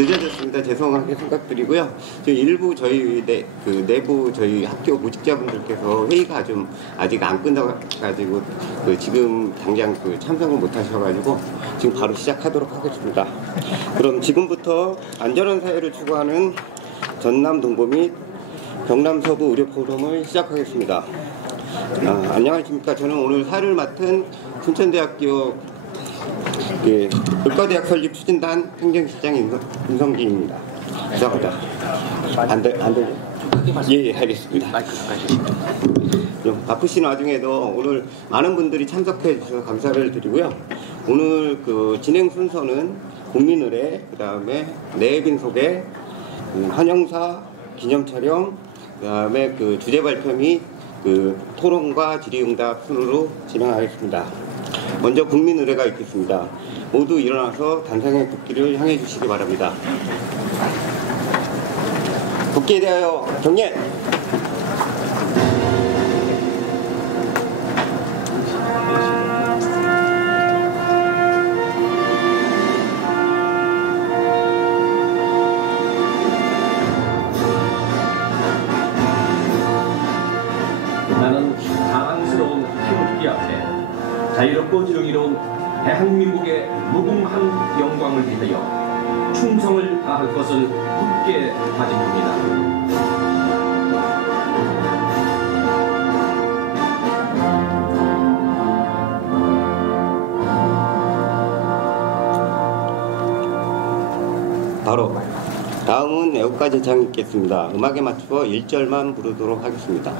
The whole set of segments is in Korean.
늦어졌습니다. 죄송하게 생각드리고요. 일부 저희 내부 저희 학교 보직자분들께서 회의가 좀 아직 안 끝나가지고 지금 당장 참석을 못 하셔가지고 지금 바로 시작하도록 하겠습니다. 그럼 지금부터 안전한 사회를 추구하는 전남 동부 및 경남 서부 의료 포럼을 시작하겠습니다. 안녕하십니까. 저는 오늘 사회를 맡은 순천대학교 의과대학 설립 추진단 행정실장 임성기입니다. 감사합니다. 안 들려? 예, 알겠습니다. 좀 바쁘신 와중에도 오늘 많은 분들이 참석해 주셔서 감사를 드리고요. 오늘 진행 순서는 국민의례, 그 다음에 내빈 소개, 환영사, 기념 촬영, 그 다음에 주제 발표 및 토론과 질의응답 순으로 진행하겠습니다. 먼저 국민의례가 있겠습니다. 모두 일어나서 단상의 국기를 향해 주시기 바랍니다. 국기에 대하여 경례! 나는 자랑스러운 태극기 앞에 자유롭고 정의로운 대한민국의 무궁한 영광을 위하여 충성을 다할 것을 굳게 다짐합니다. 바로 다음은 애국가 제창이 있겠습니다. 음악에 맞추어 1절만 부르도록 하겠습니다.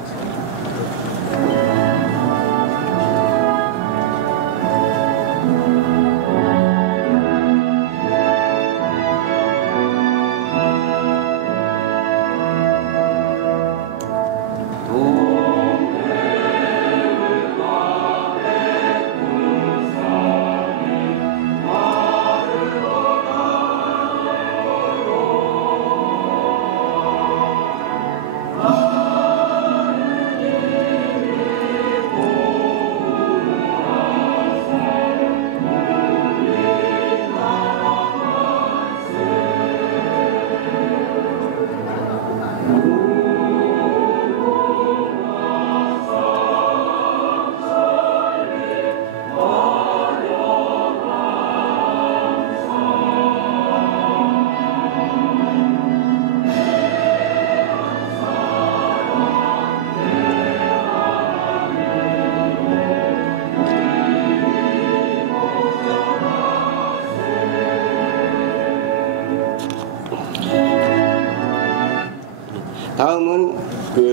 다음은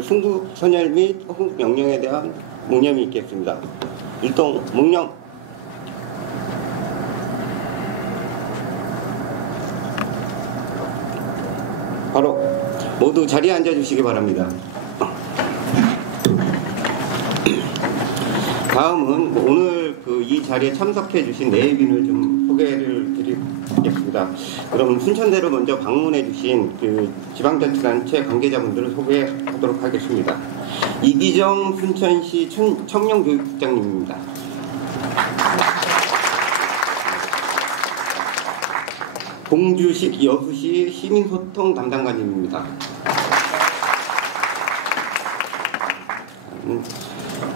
순국 선열 및 호국 명령에 대한 묵념이 있겠습니다. 일동 묵념. 바로 모두 자리에 앉아주시기 바랍니다. 다음은 오늘 이 자리에 참석해 주신 내빈을 좀 소개를 드리겠습니다. 그럼 순천대로 먼저 방문해 주신 지방자치단체 관계자분들을 소개하도록 하겠습니다. 이기정 순천시 청년교육국장님입니다. 공주식 여수시 시민소통 담당관님입니다.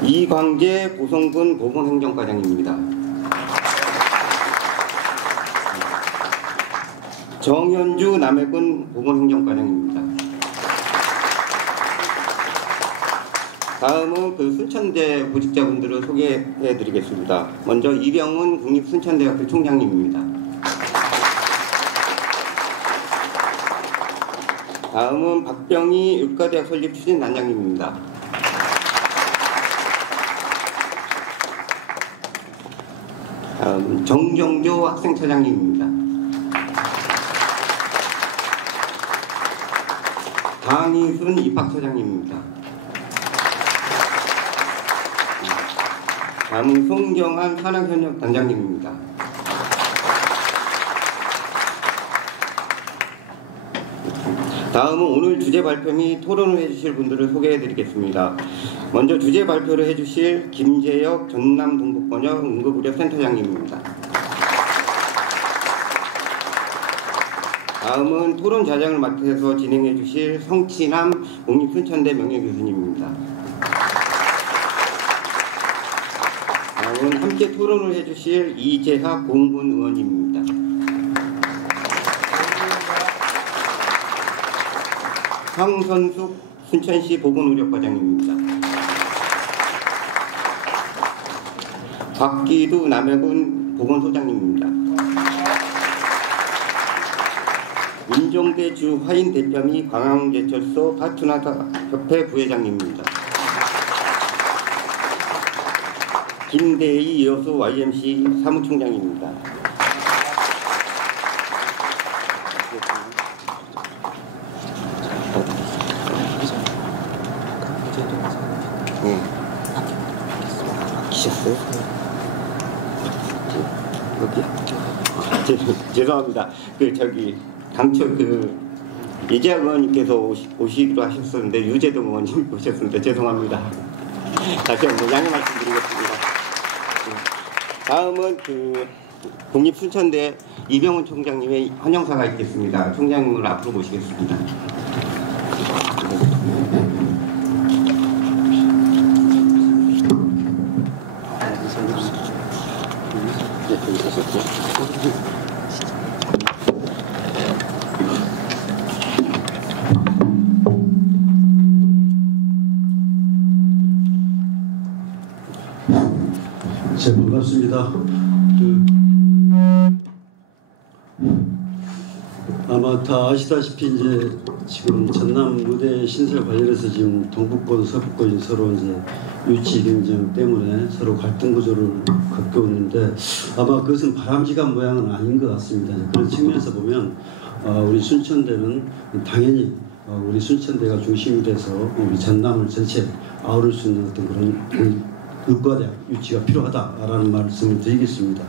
이광재 보성군 보건행정과장입니다. 정현주 남해군 보건행정과장입니다. 다음은 순천대 보직자분들을 소개해 드리겠습니다. 먼저 이병훈 국립순천대학교 총장님입니다. 다음은 박병희 의과대학 설립 추진단장님입니다. 다음 정정조 학생처장님입니다. 강희순 입학처장님입니다. 다음은 송경한 산학협력 단장님입니다. 다음은 오늘 주제 발표 및 토론을 해주실 분들을 소개해 드리겠습니다. 먼저 주제 발표를 해주실 김재혁 전남 동북번역 응급의료센터장님입니다. 다음은 토론 자장을 맡아서 진행해 주실 성치남 국립순천대 명예교수님입니다. 다음은 함께 토론을 해 주실 이재학 공군 의원님입니다. 황선숙 순천시 보건의료과장입니다. 박기두 남해군 보건소장님입니다. 인종대 주 화인 대표미 광항제철소 파트너사 협회 부회장님입니다. 김대희 여수 YMC 사무총장입니다. 기셨어요? 여기? 죄송합니다. 당초 이재학 의원님께서 오시기로 하셨었는데 유재동 의원님 오셨습니다. 죄송합니다. 다시 한번 양해 말씀드리겠습니다. 다음은 국립순천대 이병훈 총장님의 환영사가 있겠습니다. 총장님을 앞으로 모시겠습니다. 반갑습니다. 아마 다 아시다시피 이제 지금 전남 무대 신설 관련해서 지금 동북권, 서북권이 서로 이제 유치 경쟁 때문에 서로 갈등 구조를 겪어오는데 아마 그것은 바람직한 모양은 아닌 것 같습니다. 그런 측면에서 보면 우리 순천대는 당연히 우리 순천대가 중심이 돼서 우리 전남을 전체 아우를 수 있는 어떤 그런 의과대학 유치가 필요하다라는 말씀을 드리겠습니다.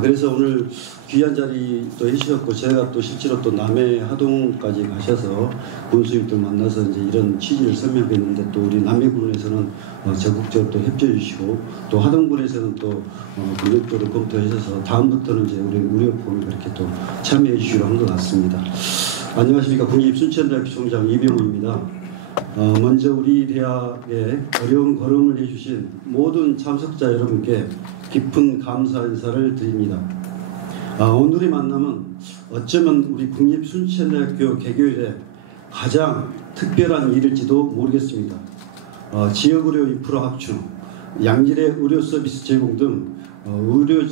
그래서 오늘 귀한 자리 또 해주셨고 제가 또 실제로 또 남해 하동까지 가셔서 군수님들 만나서 이제 이런 취지를 설명했는데 또 우리 남해군에서는 적극적으로 또 협조해 주시고 또 하동군에서는 또 공격적으로 검토해 주셔서 다음부터는 이제 우리 의료법을 그렇게 또 참여해 주시기로 한 것 같습니다. 안녕하십니까. 국립순천대학교 총장 이병우입니다. 먼저 우리 대학에 어려운 걸음을 해주신 모든 참석자 여러분께 깊은 감사 인사를 드립니다. 오늘의 만남은 어쩌면 우리 국립순천대학교 개교일에 가장 특별한 일일지도 모르겠습니다. 지역의료 인프라 확충, 양질의 의료 서비스 제공 등 의료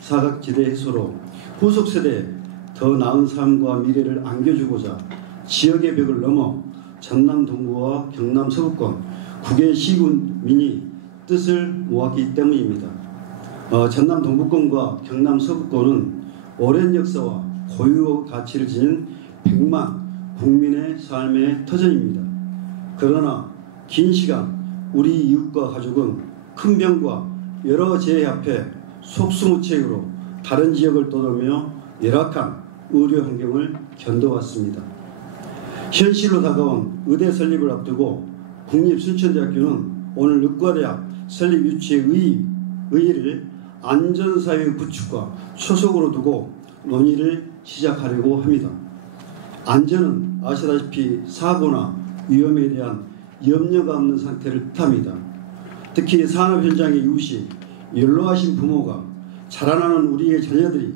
사각지대 해소로 후속 세대에 더 나은 삶과 미래를 안겨주고자 지역의 벽을 넘어 전남 동부와 경남 서북권 9개 시군민이 뜻을 모았기 때문입니다. 전남 동부권과 경남 서북권은 오랜 역사와 고유의 가치를 지닌 100만 국민의 삶의 터전입니다. 그러나 긴 시간 우리 이웃과 가족은 큰 병과 여러 재해 앞에 속수무책으로 다른 지역을 떠돌며 열악한 의료 환경을 견뎌왔습니다. 현실로 다가온 의대 설립을 앞두고 국립순천대학교는 오늘 의과대학 설립 유치의 의의를 안전사회 구축과 초석으로 두고 논의를 시작하려고 합니다. 안전은 아시다시피 사고나 위험에 대한 염려가 없는 상태를 뜻합니다. 특히 산업 현장의 이웃이 연로하신 부모가 자라나는 우리의 자녀들이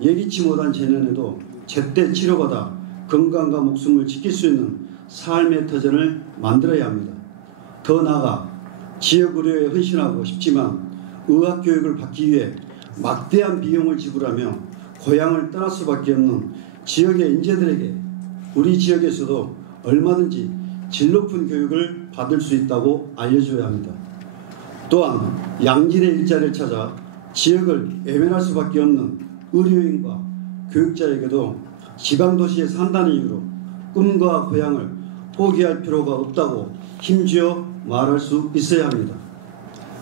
예기치 못한 재난에도 제때 치료받아 건강과 목숨을 지킬 수 있는 삶의 터전을 만들어야 합니다. 더 나아가 지역 의료에 헌신하고 싶지만 의학교육을 받기 위해 막대한 비용을 지불하며 고향을 떠날 수밖에 없는 지역의 인재들에게 우리 지역에서도 얼마든지 질 높은 교육을 받을 수 있다고 알려줘야 합니다. 또한 양질의 일자리를 찾아 지역을 외면할 수밖에 없는 의료인과 교육자에게도 지방도시에 산다는 이유로 꿈과 고향을 포기할 필요가 없다고 힘주어 말할 수 있어야 합니다.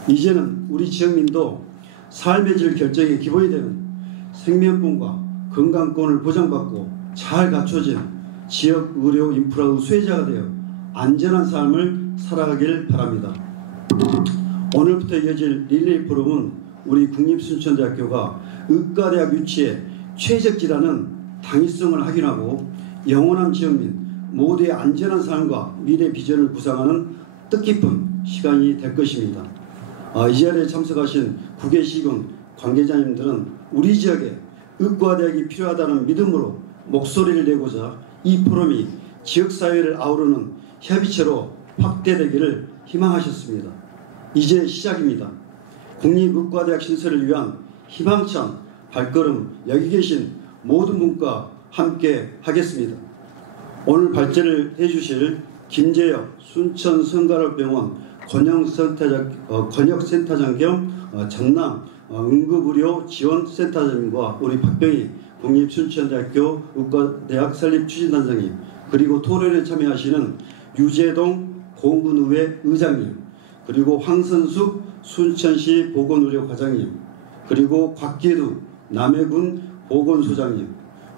이제는 우리 지역민도 삶의 질 결정의 기본이 되는 생명권과 건강권을 보장받고 잘 갖춰진 지역 의료 인프라의 수혜자가 되어 안전한 삶을 살아가길 바랍니다. 오늘부터 이어질 릴레이 프로그램은 우리 국립순천대학교가 의과대학 유치에 최적지라는 당위성을 확인하고 영원한 지역민 모두의 안전한 삶과 미래 비전을 구상하는 뜻깊은 시간이 될 것입니다. 이 자리에 참석하신 국외시군 관계자님들은 우리 지역에 의과대학이 필요하다는 믿음으로 목소리를 내고자 이 포럼이 지역사회를 아우르는 협의체로 확대되기를 희망하셨습니다. 이제 시작입니다. 국립의과대학 신설을 위한 희망찬 발걸음 여기 계신 모든 분과 함께 하겠습니다. 오늘 발제를 해주실 김재혁 순천성가락병원 권역센터장 겸 전남 응급의료지원센터장님과 우리 박병희 국립순천대학교 의과대학 설립추진단장님, 그리고 토론에 참여하시는 유재동 공군의회 의장님, 그리고 황선숙 순천시 보건의료과장님, 그리고 곽기두 남해군 보건소장님,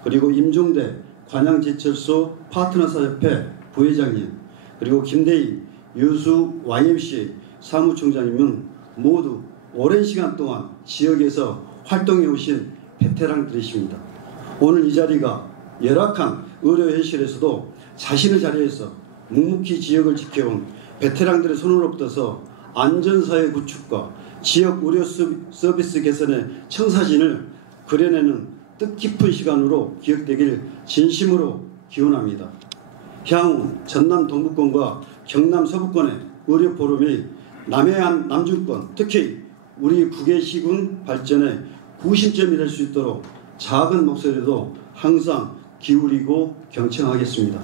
그리고 임종대 관양제철소 파트너사협회 부회장님, 그리고 김대희 유수 YMCA 사무총장님은 모두 오랜 시간 동안 지역에서 활동해 오신 베테랑들이십니다. 오늘 이 자리가 열악한 의료 현실에서도 자신의 자리에서 묵묵히 지역을 지켜온 베테랑들의 손을 얻어서 안전사회 구축과 지역 의료 서비스 개선의 청사진을 그려내는 뜻깊은 시간으로 기억되길 진심으로 기원합니다. 향후 전남 동부권과 경남 서부권의 의료 포럼이 남해안 남중권, 특히 우리 국외시군 발전에 구심점이 될 수 있도록 작은 목소리도 항상 기울이고 경청하겠습니다.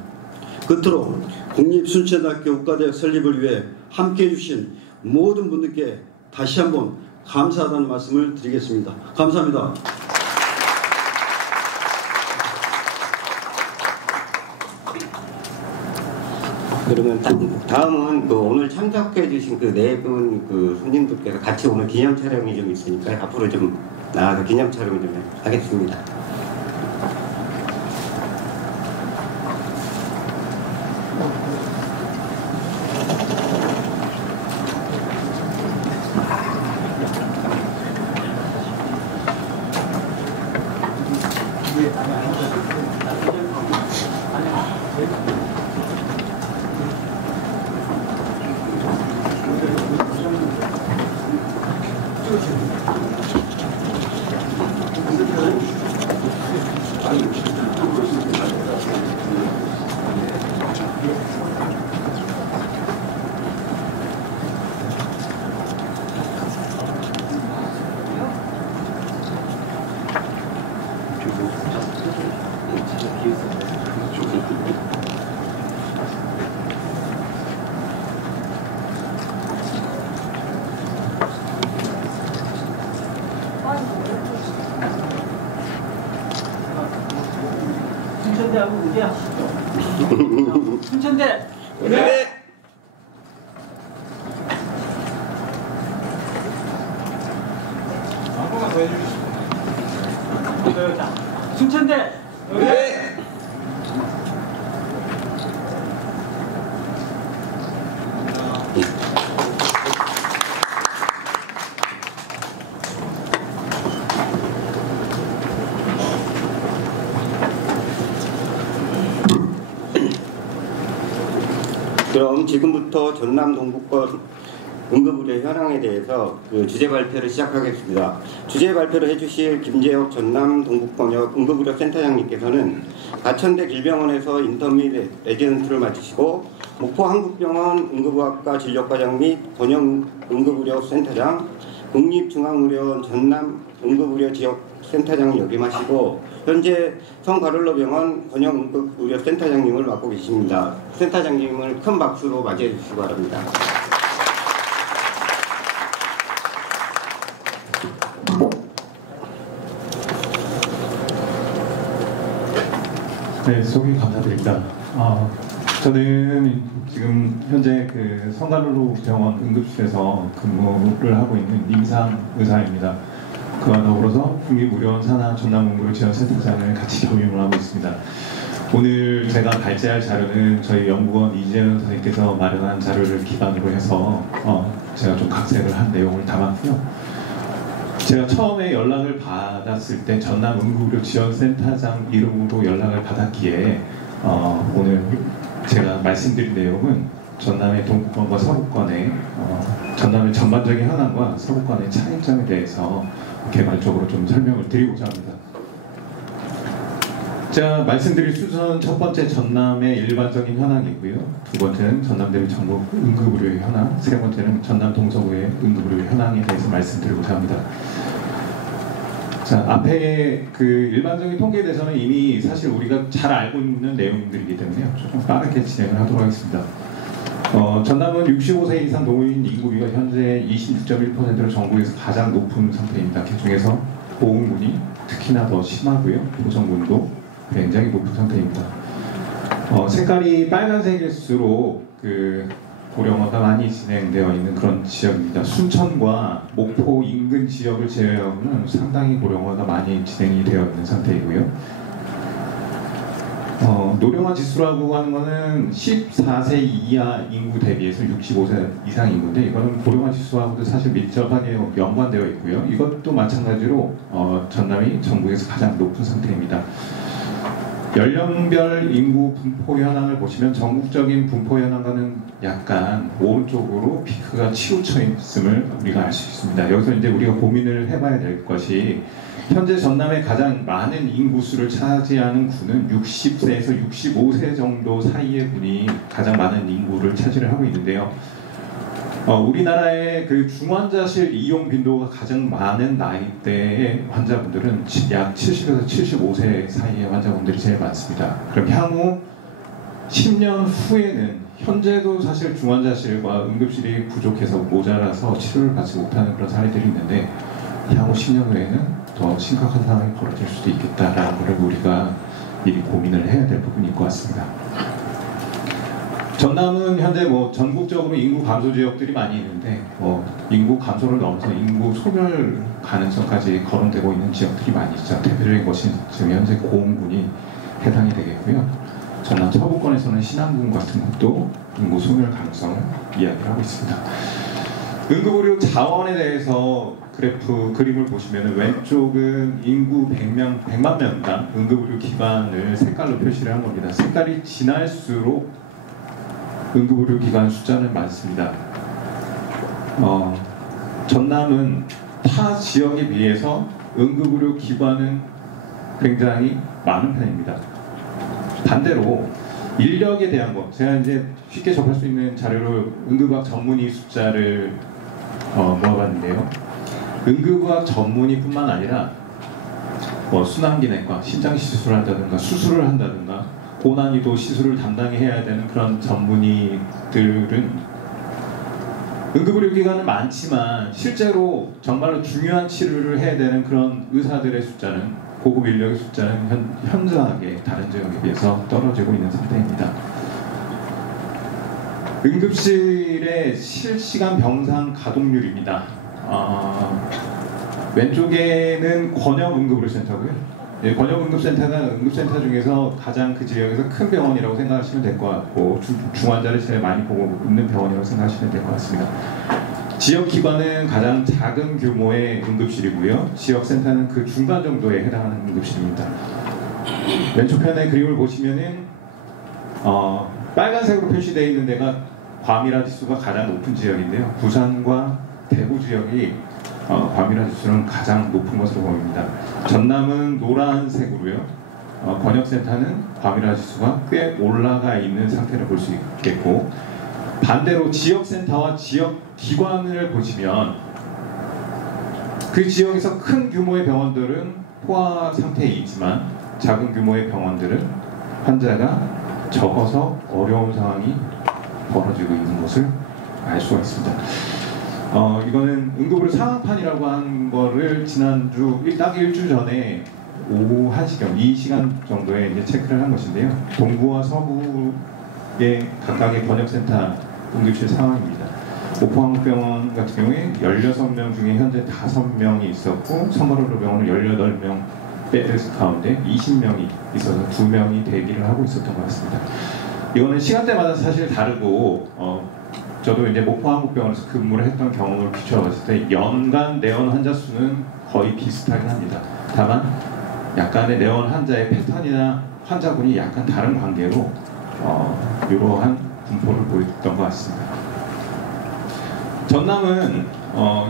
끝으로 국립순천대학교 의과대학 설립을 위해 함께해 주신 모든 분들께 다시 한번 감사하다는 말씀을 드리겠습니다. 감사합니다. 그러면 다음은 오늘 참석해 주신 그 네 분 손님들께서 같이 오늘 기념 촬영이 좀 있으니까 앞으로 좀 나와서 기념 촬영을 좀 하겠습니다. 순천대하고 누구야? 순천대! 네! 한 번만 더 해주시죠. 순천대! 네! 그럼 지금부터 전남 동부권 응급의료 현황에 대해서 주제 발표를 시작하겠습니다. 주제 발표를 해주실 김재혁 전남 동부권역 응급의료센터장님께서는 가천대 길병원에서 인턴 및 레지던트를 마치시고 목포 한국병원 응급의학과 진료과장 및 권역 응급의료센터장, 국립중앙의료원 전남 응급의료지역센터장을 역임하시고 현재 성가를로병원 권역응급의료센터장님을 맡고 계십니다. 센터장님을 큰 박수로 맞이해 주시기 바랍니다. 네, 소개 감사드립니다. 저는 지금 현재 성가를로 병원 응급실에서 근무를 하고 있는 임상 의사입니다. 그와 더불어서 국립의료원 산하 전남응급의료지원센터장을 같이 겸임을 하고 있습니다. 오늘 제가 발제할 자료는 저희 연구원 이재현 선생님께서 마련한 자료를 기반으로 해서 제가 좀 각색을 한 내용을 담았고요. 제가 처음에 연락을 받았을 때 전남 응급의료지원센터장 이름으로 연락을 받았기에 오늘 제가 말씀드린 내용은 전남의 동부권과 서부권의 전남의 전반적인 현황과 서부권의 차이점에 대해서 개괄적으로 좀 설명을 드리고자 합니다. 제가 말씀드릴 수준은 첫 번째 전남의 일반적인 현황이고요. 두 번째는 전남대비 전국 응급의료의 현황, 세 번째는 전남 동서부의 응급의료의 현황에 대해서 말씀드리고자 합니다. 자, 앞에 그 일반적인 통계에 대해서는 이미 사실 우리가 잘 알고 있는 내용들이기 때문에 조금 빠르게 진행을 하도록 하겠습니다. 전남은 65세 이상 노인 인구비가 현재 26.1%로 전국에서 가장 높은 상태입니다. 그중에서 보흥군이 특히나 더 심하고요. 보성군도 굉장히 높은 상태입니다. 색깔이 빨간색일수록 그 고령화가 많이 진행되어 있는 그런 지역입니다. 순천과 목포 인근 지역을 제외하고는 상당히 고령화가 많이 진행이 되어 있는 상태이고요. 노령화 지수라고 하는 것은 14세 이하 인구 대비해서 65세 이상 인구인데 이거는 고령화 지수하고도 사실 밀접하게 연관되어 있고요. 이것도 마찬가지로 전남이 전국에서 가장 높은 상태입니다. 연령별 인구 분포 현황을 보시면 전국적인 분포 현황과는 약간 오른쪽으로 피크가 치우쳐 있음을 우리가 알 수 있습니다. 여기서 이제 우리가 고민을 해봐야 될 것이 현재 전남의 가장 많은 인구수를 차지하는 군은 60세에서 65세 정도 사이의 군이 가장 많은 인구를 차지를 하고 있는데요. 우리나라의 그 중환자실 이용 빈도가 가장 많은 나이대의 환자분들은 약 70에서 75세 사이의 환자분들이 제일 많습니다. 그럼 향후 10년 후에는 현재도 사실 중환자실과 응급실이 부족해서 모자라서 치료를 받지 못하는 그런 사례들이 있는데 향후 10년 후에는 더 심각한 상황이 벌어질 수도 있겠다라는 것을 우리가 미리 고민을 해야 될 부분일 것 같습니다. 전남은 현재 전국적으로 인구 감소 지역들이 많이 있는데 인구 감소를 넘어서 인구 소멸 가능성까지 거론되고 있는 지역들이 많이 있죠. 대표적인 것이 지금 현재 고흥군이 해당이 되겠고요. 전남 서부권에서는 신안군 같은 것도 인구 소멸 가능성을 이야기를 하고 있습니다. 응급의료 자원에 대해서 그림을 보시면 왼쪽은 인구 100만 명당 응급의료 기관을 색깔로 표시를 한 겁니다. 색깔이 진할수록 응급의료기관 숫자는 많습니다. 전남은 타 지역에 비해서 응급의료기관은 굉장히 많은 편입니다. 반대로 인력에 대한 것, 제가 이제 쉽게 접할 수 있는 자료로 응급의학 전문의 숫자를 모아봤는데요. 응급의학 전문의뿐만 아니라 순환기내과, 신장시술을 한다든가 수술을 한다든가 고난이도 시술을 담당해야 되는 그런 전문의들은 응급의료기관은 많지만 실제로 정말로 중요한 치료를 해야 되는 그런 의사들의 숫자는 고급 인력의 숫자는 현저하게 다른 지역에 비해서 떨어지고 있는 상태입니다. 응급실의 실시간 병상 가동률입니다. 왼쪽에는 권역응급의료센터고요. 권역응급센터가 응급센터 중에서 가장 그 지역에서 큰 병원이라고 생각하시면 될 것 같고 중환자를 제일 많이 보고 있는 병원이라고 생각하시면 될 것 같습니다. 지역기관은 가장 작은 규모의 응급실이고요. 지역센터는 그 중간 정도에 해당하는 응급실입니다. 왼쪽 편의 그림을 보시면은 빨간색으로 표시되어 있는 데가 과밀화 지수가 가장 높은 지역인데요. 부산과 대구 지역이 과밀화 지수는 가장 높은 것으로 보입니다. 전남은 노란색으로요. 권역센터는 과밀화 지수가 꽤 올라가 있는 상태를 볼 수 있겠고 반대로 지역센터와 지역기관을 보시면 그 지역에서 큰 규모의 병원들은 포화 상태에 있지만 작은 규모의 병원들은 환자가 적어서 어려운 상황이 벌어지고 있는 것을 알 수가 있습니다. 이거는 응급의료 상황판이라고 하는 거를 지난주 딱 일주 전에 오후 1시경, 2시간 정도에 이제 체크를 한 것인데요. 동부와 서부의 각각의 번역센터 응급실 상황입니다. 목포항목병원 같은 경우에 16명 중에 현재 5명이 있었고 성모로병원은 18명 베드 가운데 20명이 있어서 2명이 대기를 하고 있었던 것 같습니다. 이거는 시간대마다 사실 다르고 저도 이제 목포한국병원에서 근무를 했던 경험을 비춰봤을 때 연간 내원 환자 수는 거의 비슷하긴 합니다. 다만 약간의 내원 환자의 패턴이나 환자군이 약간 다른 관계로 이러한 분포를 보였던 것 같습니다. 전남은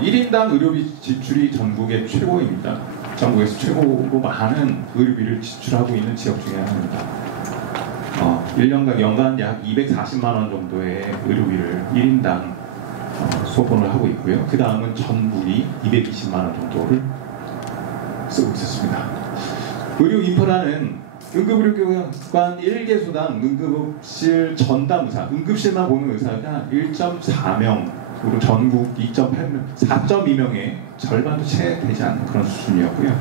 1인당 의료비 지출이 전국의 최고입니다. 전국에서 최고로 많은 의료비를 지출하고 있는 지역 중에 하나입니다. 1년간 연간 약 240만 원 정도의 의료비를 1인당 소분을 하고 있고요. 그 다음은 전국이 220만 원 정도를 쓰고 있었습니다. 의료 인프라는 응급의료기관 1개소당 응급실 전담의사, 응급실만 보는 의사가 1.4명으로 전국 4.2명의 절반도 채 되지 않는 그런 수준이었고요.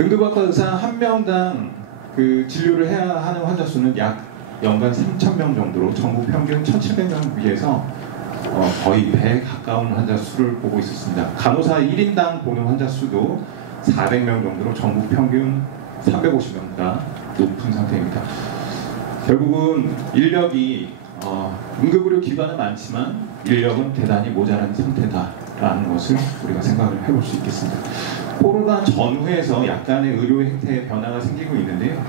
응급학과 의사 1명당 그 진료를 해야 하는 환자 수는 약 연간 3,000명 정도로 전국 평균 1,700명 비해서 거의 100에 가까운 환자 수를 보고 있었습니다. 간호사 1인당 보는 환자 수도 400명 정도로 전국 평균 350명보다 높은 상태입니다. 결국은 인력이 응급의료 기관은 많지만 인력은 대단히 모자란 상태다라는 것을 우리가 생각을 해볼 수 있겠습니다. 코로나 전후에서 약간의 의료 행태의 변화가 생기고 있는데요.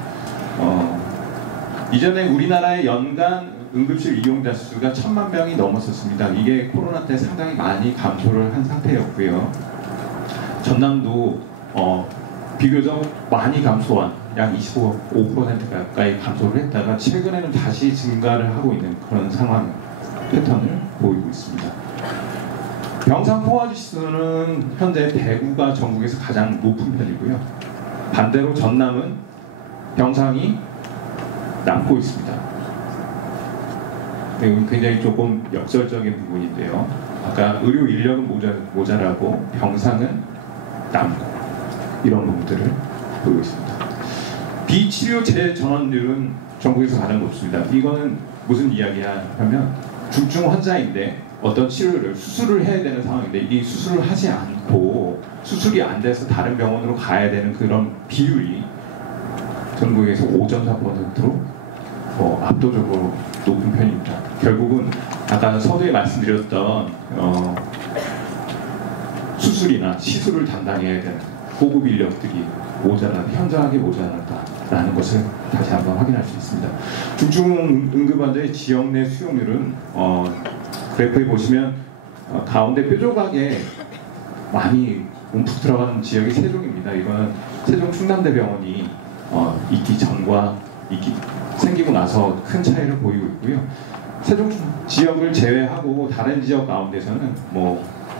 이전에 우리나라의 연간 응급실 이용자 수가 1,000만 명이 넘었었습니다. 이게 코로나 때 상당히 많이 감소를 한 상태였고요. 전남도 비교적 많이 감소한 약 25% 가까이 감소를 했다가 최근에는 다시 증가를 하고 있는 그런 상황 패턴을 보이고 있습니다. 병상 포화 지수는 현재 대구가 전국에서 가장 높은 편이고요. 반대로 전남은 병상이 남고 있습니다. 이건 굉장히 조금 역설적인 부분인데요. 아까 의료 인력은 모자라고 병상은 남고 이런 부분들을 보이고 있습니다. 비치료 재전원율은 전국에서 가장 높습니다. 이거는 무슨 이야기야 하면 중증 환자인데 어떤 치료를 수술을 해야 되는 상황인데 이 수술을 하지 않고 수술이 안 돼서 다른 병원으로 가야 되는 그런 비율이 전국에서 5.4%로 압도적으로 높은 편입니다. 결국은 아까 서두에 말씀드렸던 수술이나 시술을 담당해야 되는 고급 인력들이 현저하게 모자라다라는 것을 다시 한번 확인할 수 있습니다. 중증 응급환자의 지역 내 수용률은 그래프에 보시면 가운데 뾰족하게 많이 움푹 들어가는 지역이 세종입니다. 이거는 세종 충남대병원이 있기 전과 생기고 나서 큰 차이를 보이고 있고요. 세종 지역을 제외하고 다른 지역 가운데서는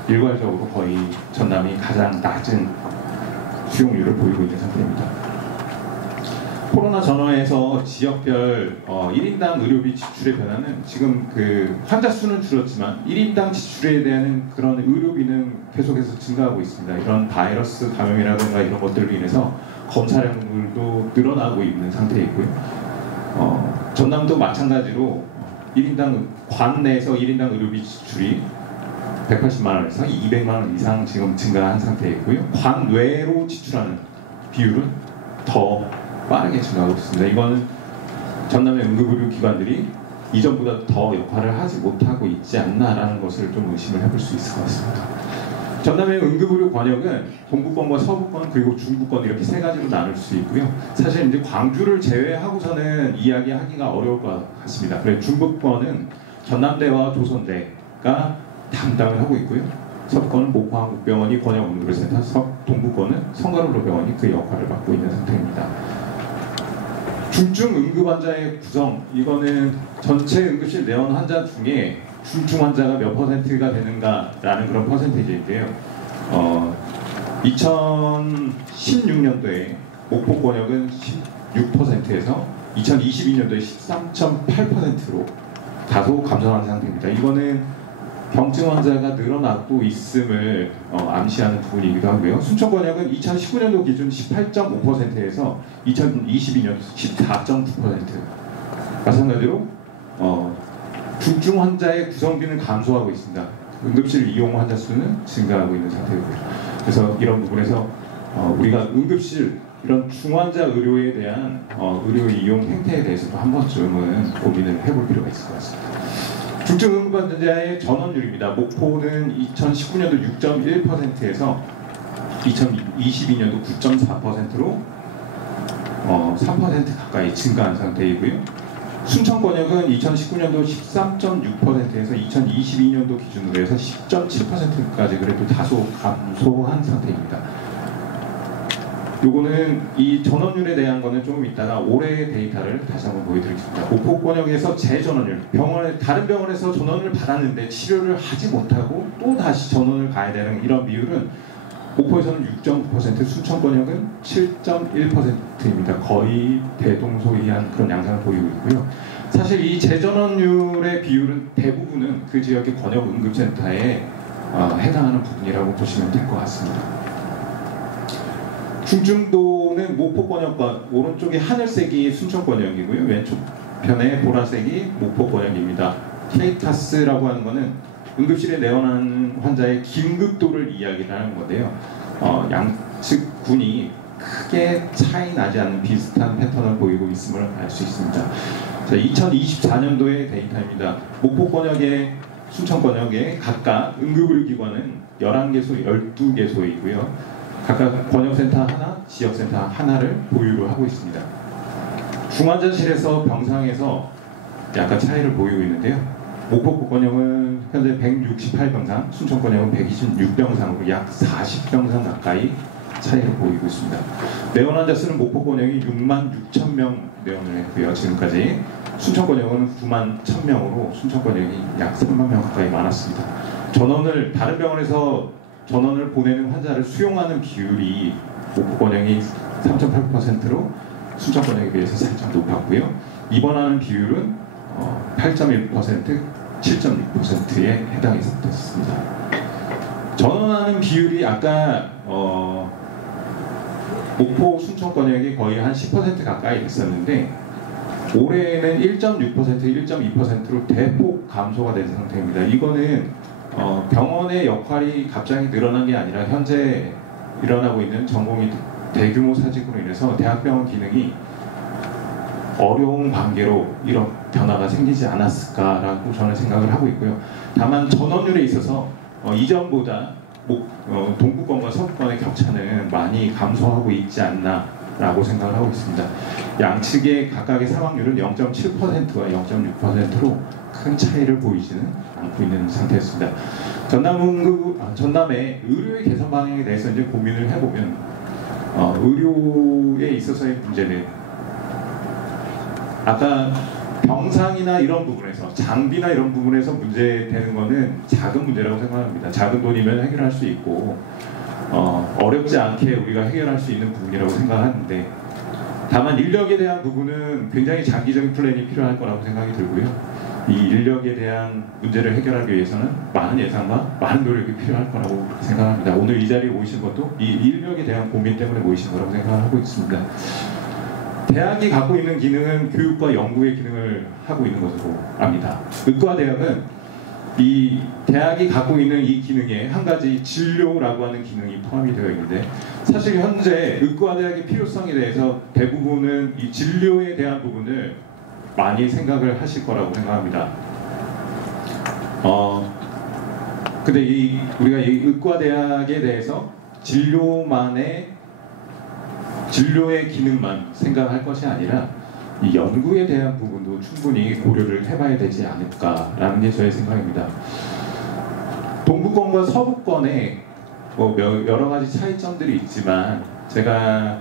일괄적으로 거의 전남이 가장 낮은 수용률을 보이고 있는 상태입니다. 코로나 전후에서 지역별 1인당 의료비 지출의 변화는 지금 그 환자 수는 줄었지만 1인당 지출에 대한 그런 의료비는 계속해서 증가하고 있습니다. 이런 바이러스 감염이라든가 이런 것들로 인해서 검사량들도 늘어나고 있는 상태이고요. 전남도 마찬가지로 1인당 관 내에서 1인당 의료비 지출이 180만 원에서 200만 원 이상 지금 증가한 상태이고요. 관 외로 지출하는 비율은 더 빠르게 증가하고 있습니다. 이거는 전남의 응급의료기관들이 이전보다 더 역할을 하지 못하고 있지 않나라는 것을 좀 의심을 해볼 수 있을 것 같습니다. 전남의 응급의료 권역은 동부권과 서부권 그리고 중부권 이렇게 세 가지로 나눌 수 있고요. 사실 이제 광주를 제외하고서는 이야기하기가 어려울 것 같습니다. 그래서 중부권은 전남대와 조선대가 담당을 하고 있고요. 서부권은 목포한국병원이 권역응급센터, 동부권은 성가로병원이 그 역할을 맡고 있는 상태입니다. 중증 응급 환자의 구성, 이거는 전체 응급실 내원 환자 중에 중증 환자가 몇 퍼센트가 되는가라는 그런 퍼센테이지인데요. 2016년도에 목포 권역은 16%에서 2022년도에 13.8%로 다소 감소한 상태입니다. 이거는 경증 환자가 늘어나고 있음을 암시하는 부분이기도 하고요. 순천 권역은 2019년도 기준 18.5%에서 2022년 14.9%. 마찬가지로 중증 환자의 구성비는 감소하고 있습니다. 응급실 이용 환자 수는 증가하고 있는 상태이고요. 그래서 이런 부분에서 우리가 응급실 이런 중환자 의료에 대한 의료 이용 행태에 대해서도 한 번쯤은 고민을 해볼 필요가 있을 것 같습니다. 중증응급환자의 전원율입니다. 목포는 2019년도 6.1%에서 2022년도 9.4%로 3% 가까이 증가한 상태이고요. 순천권역은 2019년도 13.6%에서 2022년도 기준으로 해서 10.7%까지 그래도 다소 감소한 상태입니다. 요거는 이 전원율에 대한 거는 조금 이따가 올해의 데이터를 다시 한번 보여드리겠습니다. 목포권역에서 재전원율, 다른 병원에서 전원을 받았는데 치료를 하지 못하고 또 다시 전원을 가야 되는 이런 비율은 목포에서는 6.9%, 순천권역은 7.1%입니다. 거의 대동소이한 그런 양상을 보이고 있고요. 사실 이 재전원율의 비율은 대부분은 그 지역의 권역응급센터에 해당하는 부분이라고 보시면 될 것 같습니다. 중증도는 목포권역과 오른쪽에 하늘색이 순천권역이고요. 왼쪽 편에 보라색이 목포권역입니다. 케이타스라고 하는 것은 응급실에 내원하는 환자의 긴급도를 이야기하는 건데요. 양측 군이 크게 차이 나지 않는 비슷한 패턴을 보이고 있음을 알 수 있습니다. 자, 2024년도의 데이터입니다. 목포권역에 순천권역에 각각 응급의료기관은 11개소, 12개소이고요. 각각 권역센터 하나, 지역센터 하나를 보유를 하고 있습니다. 중환자실에서 병상에서 약간 차이를 보이고 있는데요. 목포권역은 현재 168병상, 순천권역은 126병상으로 약 40병상 가까이 차이를 보이고 있습니다. 내원 환자 수는 목포권역이 6만 6천 명 내원을 했고요. 지금까지 순천권역은 9만 1천 명으로 순천권역이 약 3만 명 가까이 많았습니다. 다른 병원에서 전원을 보내는 환자를 수용하는 비율이 목포권역이 3.8%로 순천권역에 비해서 살짝 높았고요. 입원하는 비율은 8.1%, 7.6%에 해당했습니다. 전원하는 비율이 아까 목포 순천권역이 거의 한 10% 가까이 됐었는데 올해는 1.6%, 1.2%로 대폭 감소가 된 상태입니다. 이거는 병원의 역할이 갑자기 늘어난 게 아니라 현재 일어나고 있는 전공의 대규모 사직으로 인해서 대학병원 기능이 어려운 관계로 이런 변화가 생기지 않았을까라고 저는 생각을 하고 있고요. 다만 전원율에 있어서 이전보다 동부권과 서부권의 격차는 많이 감소하고 있지 않나라고 생각을 하고 있습니다. 양측의 각각의 사망률은 0.7%와 0.6%로 큰 차이를 보이지는 않고 있는 상태였습니다. 전남의 의료의 개선 방향에 대해서 이제 고민을 해보면 의료에 있어서의 문제는 아까 병상이나 이런 부분에서 장비나 이런 부분에서 문제되는 거는 작은 문제라고 생각합니다. 작은 돈이면 해결할 수 있고 어렵지 않게 우리가 해결할 수 있는 부분이라고 생각하는데 다만 인력에 대한 부분은 굉장히 장기적인 플랜이 필요할 거라고 생각이 들고요. 이 인력에 대한 문제를 해결하기 위해서는 많은 예산과 많은 노력이 필요할 거라고 생각합니다. 오늘 이 자리에 모이신 것도 이 인력에 대한 고민 때문에 모이신 거라고 생각하고 있습니다. 대학이 갖고 있는 기능은 교육과 연구의 기능을 하고 있는 것으로 압니다. 의과대학은 이 대학이 갖고 있는 이 기능에 한 가지 진료라고 하는 기능이 포함이 되어 있는데 사실 현재 의과대학의 필요성에 대해서 대부분은 이 진료에 대한 부분을 많이 생각을 하실 거라고 생각합니다. 근데 우리가 이 의과대학에 대해서 진료의 기능만 생각할 것이 아니라 이 연구에 대한 부분도 충분히 고려를 해봐야 되지 않을까라는 게 저의 생각입니다. 동부권과 서부권에 여러 가지 차이점들이 있지만 제가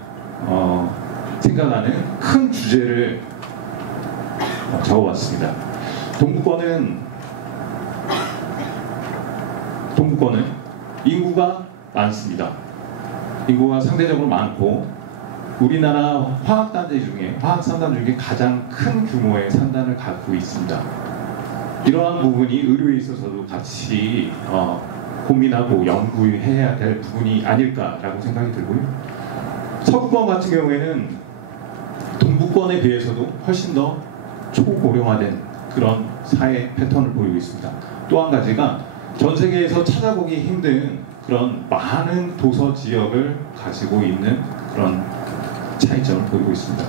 생각하는 큰 주제를 적어봤습니다. 동부권은 인구가 많습니다. 인구가 상대적으로 많고 우리나라 화학산단 중에 가장 큰 규모의 산단을 갖고 있습니다. 이러한 부분이 의료에 있어서도 같이 고민하고 연구해야 될 부분이 아닐까라고 생각이 들고요. 서부권 같은 경우에는 동부권에 비해서도 훨씬 더 초고령화된 그런 사회 패턴을 보이고 있습니다. 또 한 가지가 전 세계에서 찾아보기 힘든 그런 많은 도서 지역을 가지고 있는 그런 차이점을 보이고 있습니다.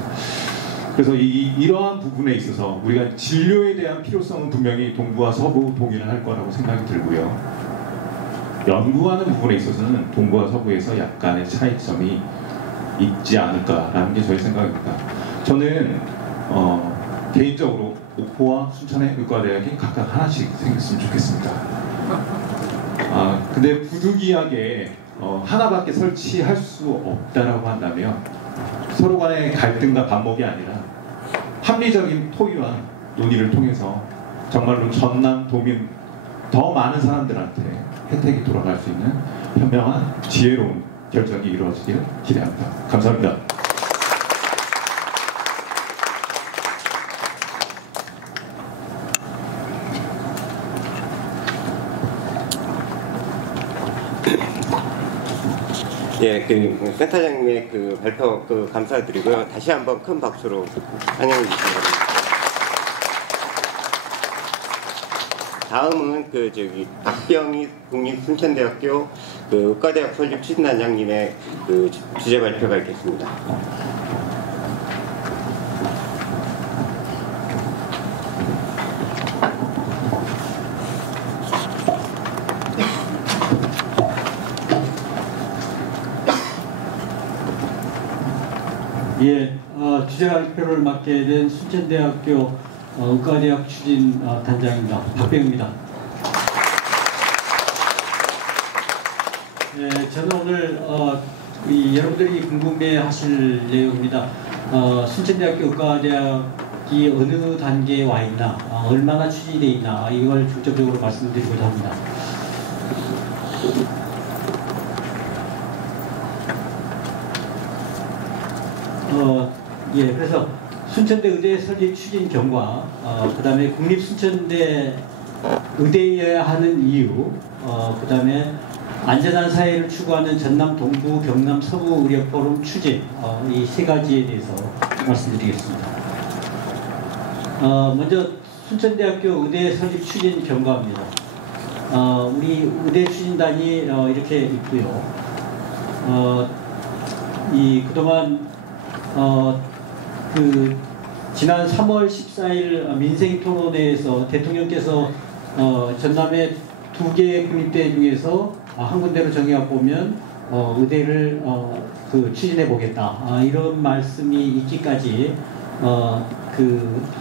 그래서 이러한 부분에 있어서 우리가 진료에 대한 필요성은 분명히 동부와 서부 동의를 할 거라고 생각이 들고요. 연구하는 부분에 있어서는 동부와 서부에서 약간의 차이점이 있지 않을까라는 게 저희 생각입니다. 저는 개인적으로 목포와 순천의 의과대학이 각각 하나씩 생겼으면 좋겠습니다. 근데 부득이하게 하나밖에 설치할 수 없다라고 한다면 서로 간의 갈등과 반목이 아니라 합리적인 토의와 논의를 통해서 정말로 전남 도민 더 많은 사람들한테 혜택이 돌아갈 수 있는 현명한 지혜로운 결정이 이루어지길 기대합니다. 감사합니다. 예, 그 센터장님의 그 발표 감사드리고요. 다시 한번 큰 박수로 환영해 주시기 바랍니다. 다음은 박병희 국립순천대학교 의과대학 설립 추진단장님의 주제 발표가 있겠습니다. 예, 주제 발표를 맡게 된 순천대학교 의과대학 추진 단장입니다. 박병입니다. 예, 저는 오늘 여러분들이 궁금해하실 내용입니다. 순천대학교 의과대학이 어느 단계에 와 있나, 얼마나 추진되어 있나, 이걸 중점적으로 말씀드리고자 합니다. 예, 그래서 순천대 의대 설립 추진 경과, 그 다음에 국립순천대 의대여야 하는 이유, 그 다음에 안전한 사회를 추구하는 전남 동부, 경남 서부 의료 포럼 추진, 이 세 가지에 대해서 말씀드리겠습니다. 먼저 순천대학교 의대 설립 추진 경과입니다. 우리 의대 추진단이 이렇게 있고요. 그동안 지난 3월 14일 민생토론회에서 대통령께서 전남의 2개의 국립대 중에서 한 군데로 정해가 보면 의대를 추진해 보겠다, 이런 말씀이 있기까지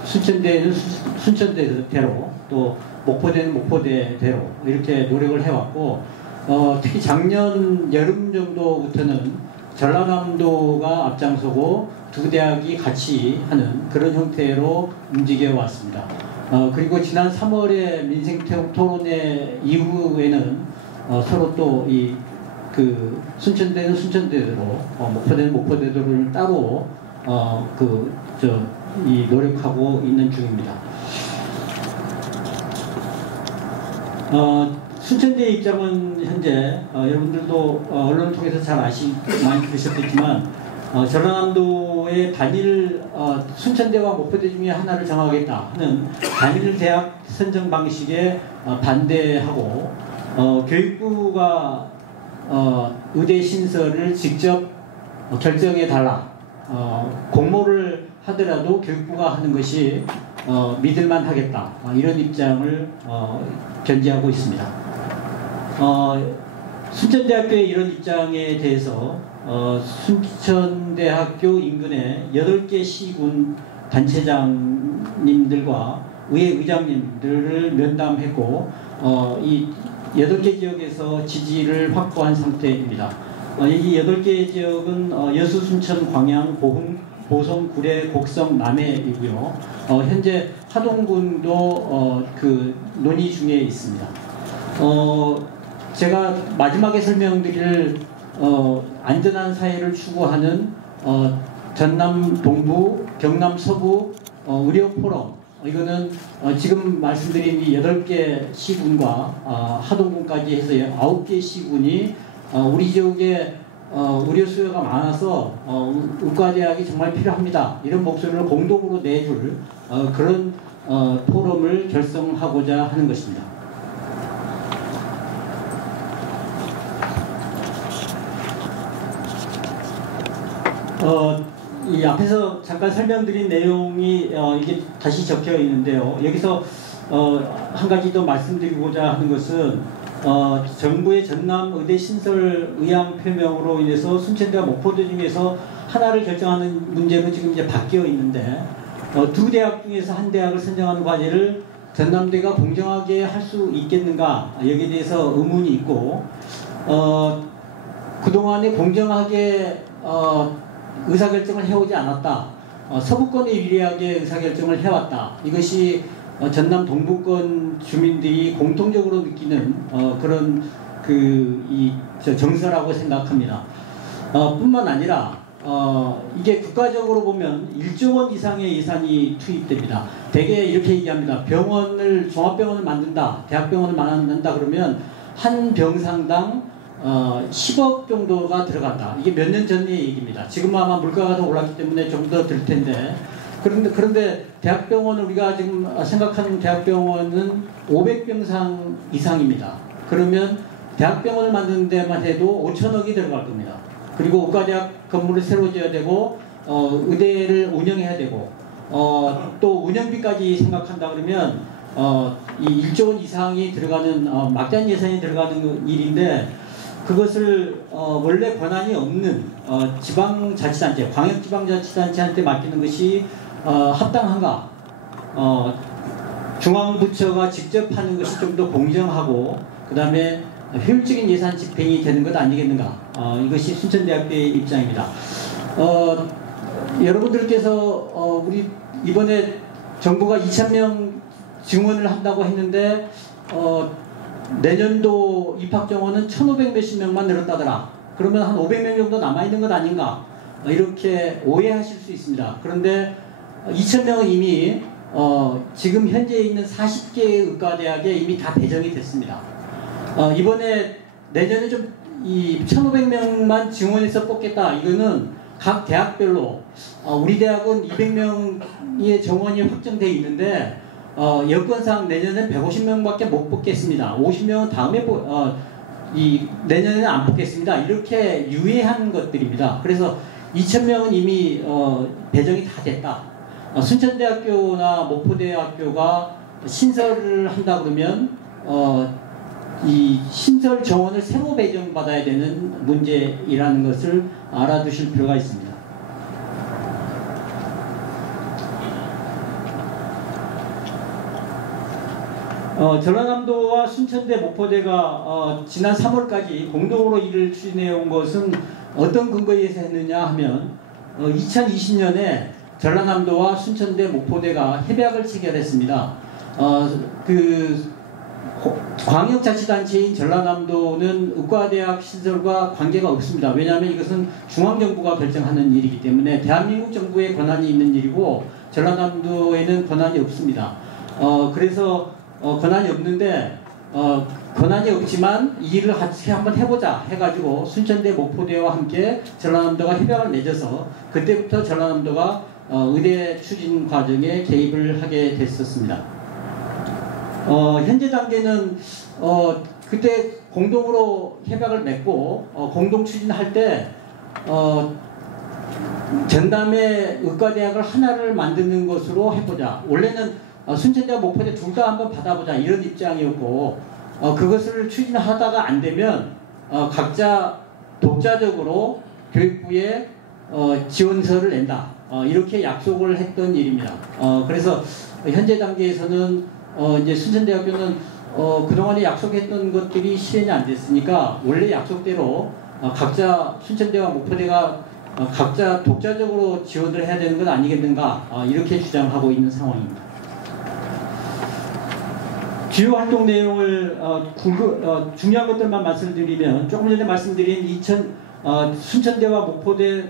순천대는 순천대대로 또 목포대는 목포대대로 이렇게 노력을 해왔고, 특히 작년 여름 정도부터는 전라남도가 앞장서고 두 대학이 같이 하는 그런 형태로 움직여 왔습니다. 그리고 지난 3월에 민생토론회 이후에는 서로 또 순천대는 순천대대로, 목포대는 목포대대로를 따로 노력하고 있는 중입니다. 순천대의 입장은 현재 여러분들도 언론을 통해서 잘 많이 들으셨겠지만, 전라남도의 단일 순천대와 목포대 중에 하나를 정하겠다 하는 단일 대학 선정 방식에 반대하고, 교육부가 의대 신설을 직접 결정해 달라, 공모를 하더라도 교육부가 하는 것이 믿을만 하겠다, 이런 입장을 견지하고 있습니다. 순천대학교의 이런 입장에 대해서 순천대학교 인근의 8개 시군 단체장님들과 의회 의장님들을 면담했고, 이 8개 지역에서 지지를 확보한 상태입니다. 이 8개 지역은 여수, 순천, 광양, 보흥, 보성, 구례, 곡성, 남해이고요. 현재 하동군도 논의 중에 있습니다. 제가 마지막에 설명드릴 안전한 사회를 추구하는 전남 동부, 경남 서부 의료 포럼, 이거는 지금 말씀드린 이 8개 시군과 하동군까지 해서 9개 시군이 우리 지역에 의료 수요가 많아서 의과대학이 정말 필요합니다, 이런 목소리를 공동으로 내줄 그런 포럼을 결성하고자 하는 것입니다. 이 앞에서 잠깐 설명드린 내용이 이게 다시 적혀 있는데요. 여기서 한 가지 더 말씀드리고자 하는 것은 정부의 전남 의대 신설 의향 표명으로 인해서 순천대와 목포대 중에서 하나를 결정하는 문제로 지금 이제 바뀌어 있는데 두 대학 중에서 한 대학을 선정하는 과제를 전남대가 공정하게 할 수 있겠는가 여기에 대해서 의문이 있고 그동안에 공정하게 의사결정을 해오지 않았다. 서부권에 유리하게 의사결정을 해왔다. 이것이 전남 동부권 주민들이 공통적으로 느끼는 그런 정서라고 생각합니다. 뿐만 아니라 이게 국가적으로 보면 1조 원 이상의 예산이 투입됩니다. 대개 이렇게 얘기합니다. 종합병원을 만든다, 대학병원을 만든다 그러면 한 병상당 10억 정도가 들어간다. 이게 몇 년 전의 얘기입니다. 지금은 아마 물가가 더 올랐기 때문에 좀 더 들 텐데 그런데 대학병원을 우리가 지금 생각하는 대학병원은 500병상 이상입니다. 그러면 대학병원을 만드는 데만 해도 5천억이 들어갈 겁니다. 그리고 의과대학 건물을 새로 지어야 되고 의대를 운영해야 되고 또 운영비까지 생각한다 그러면 이 1조 원 이상이 들어가는 막대한 예산이 들어가는 일인데 그것을 원래 권한이 없는 지방자치단체, 광역지방자치단체한테 맡기는 것이 합당한가? 중앙부처가 직접 하는 것이 좀 더 공정하고 그 다음에 효율적인 예산 집행이 되는 것 아니겠는가? 이것이 순천대학교의 입장입니다. 여러분들께서 우리 이번에 정부가 2,000명 증원을 한다고 했는데 내년도 입학 정원은 1,500몇십 명만 늘었다더라. 그러면 한 500명 정도 남아있는 것 아닌가? 이렇게 오해하실 수 있습니다. 그런데 2,000명은 이미 지금 현재 있는 40개의 의과대학에 이미 다 배정이 됐습니다. 이번에 내년에 좀 이 1,500명만 증원해서 뽑겠다. 이거는 각 대학별로 우리 대학은 200명의 정원이 확정되어 있는데 여건상 내년엔 150명밖에 못 뽑겠습니다. 50명은 다음에 내년에는 안 뽑겠습니다. 이렇게 유예한 것들입니다. 그래서 2,000명은 이미 배정이 다 됐다. 순천대학교나 목포대학교가 신설을 한다 그러면 이 신설 정원을 새로 배정받아야 되는 문제이라는 것을 알아두실 필요가 있습니다. 전라남도와 순천대, 목포대가 지난 3월까지 공동으로 일을 추진해온 것은 어떤 근거에서 했느냐 하면 2020년에 전라남도와 순천대, 목포대가 협약을 체결했습니다. 광역자치단체인 전라남도는 의과대학 신설과 관계가 없습니다. 왜냐하면 이것은 중앙정부가 결정하는 일이기 때문에 대한민국 정부의 권한이 있는 일이고 전라남도에는 권한이 없습니다. 그래서 권한이 없는데 권한이 없지만 이 일을 같이 한번 해보자 해가지고 순천대, 목포대와 함께 전라남도가 협약을 맺어서 그때부터 전라남도가 의대 추진 과정에 개입을 하게 됐었습니다. 현재 단계는 그때 공동으로 협약을 맺고 공동 추진할 때 전남의 의과대학을 하나를 만드는 것으로 해보자. 원래는 순천대와 목포대 둘 다 한번 받아보자 이런 입장이었고 그것을 추진하다가 안 되면 각자 독자적으로 교육부에 지원서를 낸다. 이렇게 약속을 했던 일입니다. 그래서 현재 단계에서는 이제 순천대학교는 그동안에 약속했던 것들이 실현이 안 됐으니까 원래 약속대로 각자 순천대와 목포대가 각자 독자적으로 지원을 해야 되는 건 아니겠는가 이렇게 주장하고 있는 상황입니다. 주요 활동 내용을 중요한 것들만 말씀드리면 조금 전에 말씀드린 순천대와 목포대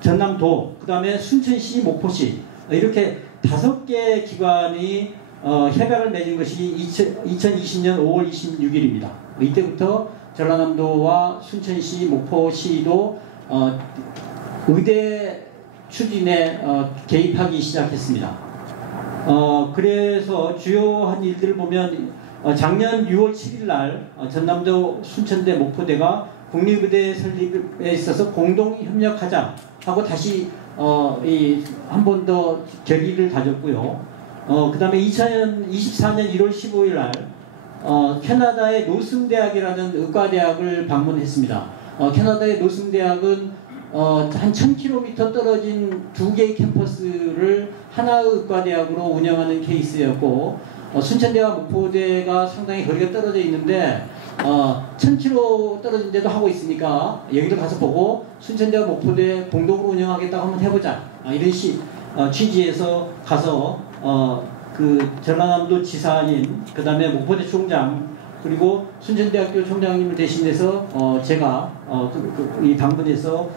전남도 그 다음에 순천시 목포시 이렇게 5개 기관이 협약을 맺은 것이 2020년 5월 26일입니다. 이때부터 전라남도와 순천시 목포시도 의대 추진에 개입하기 시작했습니다. 그래서 주요한 일들을 보면 작년 6월 7일 날 전남도 순천대 목포대가 국립의대 설립에 있어서 공동 협력하자 하고 다시 한 번 더 결의를 가졌고요. 그 다음에 2024년 1월 15일 날 캐나다의 노슨대학이라는 의과대학을 방문했습니다. 캐나다의 노슨대학은 한 1000km 떨어진 두 개의 캠퍼스를 하나의 의과대학으로 운영하는 케이스였고, 순천대와 목포대가 상당히 거리가 떨어져 있는데 1000km 떨어진 데도 하고 있으니까 여기도 가서 보고 순천대와 목포대 공동으로 운영하겠다고 한번 해보자, 이런 취지에서 가서 그 전라남도 지사님, 그 다음에 목포대 총장, 그리고 순천대학교 총장님을 대신해서 제가 이 당분에서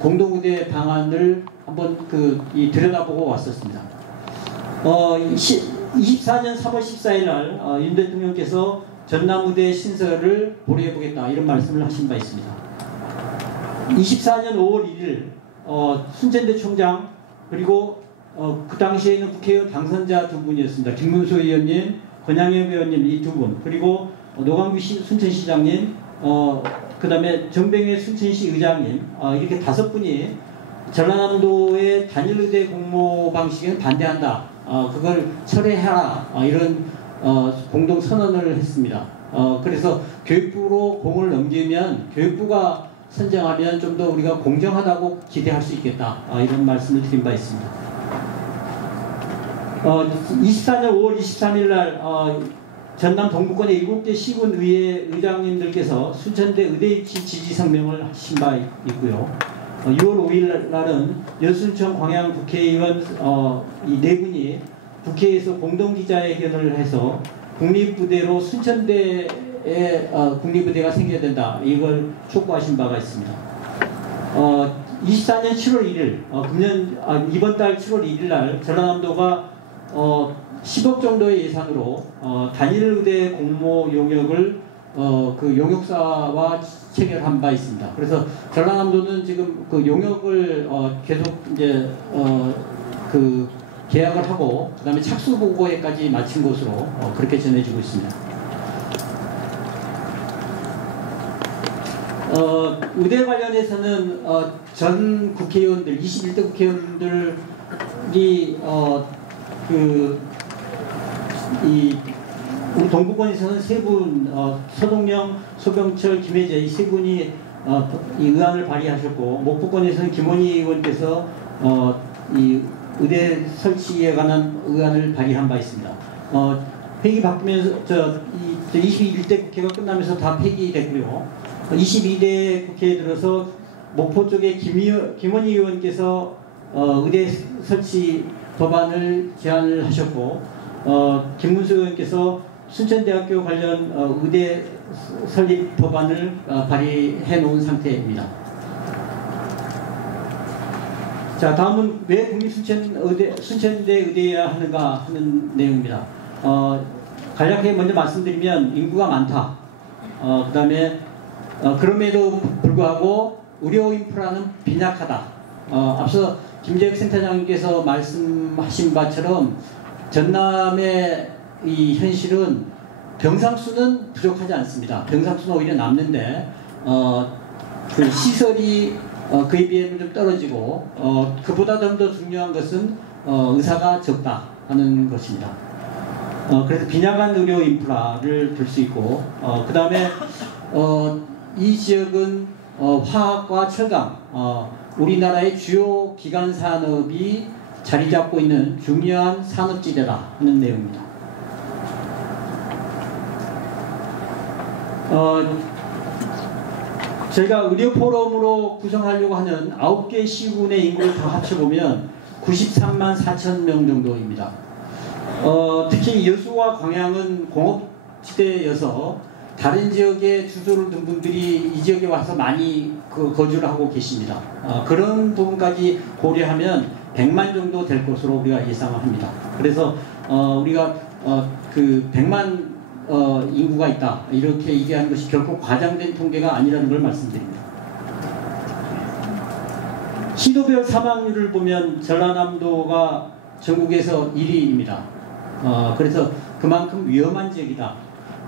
공동의대 방안을 한번 들여다보고 왔었습니다. 24년 3월 14일 날 윤 대통령께서 전남의대 신설을 고려해보겠다, 이런 말씀을 하신 바 있습니다. 24년 5월 1일 순천대 총장, 그리고 그 당시에는 국회의원 당선자 두 분이었습니다. 김문수 의원님, 권양현 의원님, 이 두 분, 그리고 노광규 순천시장님, 그 다음에 정병회 순천시 의장님, 이렇게 5분이 전라남도의 단일의대 공모 방식에는 반대한다, 그걸 철회해라, 이런 공동 선언을 했습니다. 그래서 교육부로 공을 넘기면 교육부가 선정하면 좀 더 우리가 공정하다고 기대할 수 있겠다, 이런 말씀을 드린 바 있습니다. 24년 5월 23일 날 전남 동부권의 7개 시군의회 의장님들께서 순천대 의대 입시 지지 성명을 하신 바 있고요. 6월 5일 날은 여순천 광양 국회의원 이 4분이 국회에서 공동기자회견을 해서 국립부대로 순천대에 국립부대가 생겨야 된다, 이걸 촉구하신 바가 있습니다. 24년 7월 1일 이번 달 7월 1일 날 전라남도가 10억 정도의 예산으로 단일의대 공모 용역을 그 용역사와 체결한 바 있습니다. 그래서 전라남도는 지금 그 용역을 계속 이제 그 계약을 하고, 그 다음에 착수 보고회까지 마친 것으로 그렇게 전해지고 있습니다. 의대 관련해서는 전 국회의원들, 21대 국회의원들이 우리 동부권에서는 3분, 서동영, 소병철, 김혜재, 이 3분이 이 의안을 발의하셨고, 목포권에서는 김원희 의원께서 이 의대 설치에 관한 의안을 발의한 바 있습니다. 회기 바꾸면서 21대 국회가 끝나면서 다 폐기됐고요. 22대 국회에 들어서 목포 쪽에 김원희 의원께서 의대 설치 법안을 제안을 하셨고, 김문수 의원께서 순천대학교 관련 의대 설립 법안을 발의해 놓은 상태입니다. 자, 다음은 왜 순천대 의대여야 하는가 하는 내용입니다. 간략하게 먼저 말씀드리면 인구가 많다. 그 다음에 그럼에도 불구하고 의료 인프라는 빈약하다. 앞서 김재혁 센터장님께서 말씀하신 바처럼 전남의 이 현실은 병상수는 부족하지 않습니다. 병상수는 오히려 남는데 그 시설이 그에 비해는 좀 떨어지고, 그보다 좀 더 중요한 것은 의사가 적다 하는 것입니다. 그래서 빈약한 의료 인프라를 둘 수 있고, 그 다음에 이 지역은 화학과 철강, 우리나라의 주요 기관 산업이 자리 잡고 있는 중요한 산업지대다 하는 내용입니다. 저희가 의료포럼으로 구성하려고 하는 9개 시군의 인구를 다 합쳐보면 93만 4천 명 정도입니다. 특히 여수와 광양은 공업지대여서 다른 지역에 주소를 둔 분들이 이 지역에 와서 많이 거주를 하고 계십니다. 그런 부분까지 고려하면 100만 정도 될 것으로 우리가 예상을 합니다. 그래서 우리가 그 100만 인구가 있다, 이렇게 얘기하는 것이 결코 과장된 통계가 아니라는 걸 말씀드립니다. 시도별 사망률을 보면 전라남도가 전국에서 1위입니다. 그래서 그만큼 위험한 지역이다.